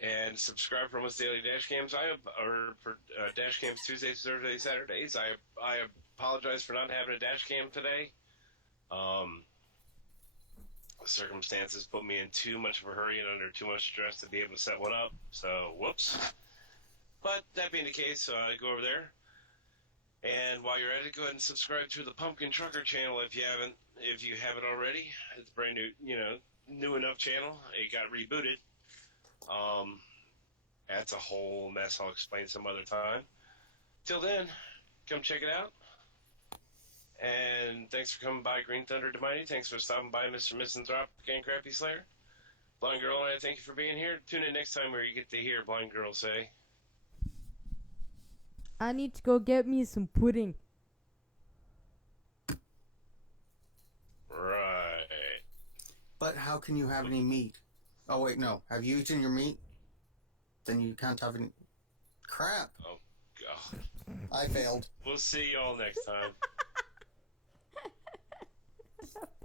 and subscribe for almost daily dash cams. For dash cams Tuesdays, Thursdays, Saturdays. I apologize for not having a dash cam today. Circumstances put me in too much of a hurry and under too much stress to be able to set one up. So, whoops. But that being the case, go over there. And while you're at it, go ahead and subscribe to the Pumpkin Trucker channel if you haven't already. It's a brand new, new enough channel. It got rebooted. That's a whole mess I'll explain some other time. Till then, come check it out. And thanks for coming by, Green Thunder Demighty. Thanks for stopping by, Mr. Misanthropic and Crappy Slayer. Blind Girl and I thank you for being here. Tune in next time where you get to hear Blind Girl say, I need to go get me some pudding. right. But how can you have any meat? Oh, wait, no. Have you eaten your meat? Then you can't have any... Crap. Oh, God. I failed. We'll see y'all next time. Bye.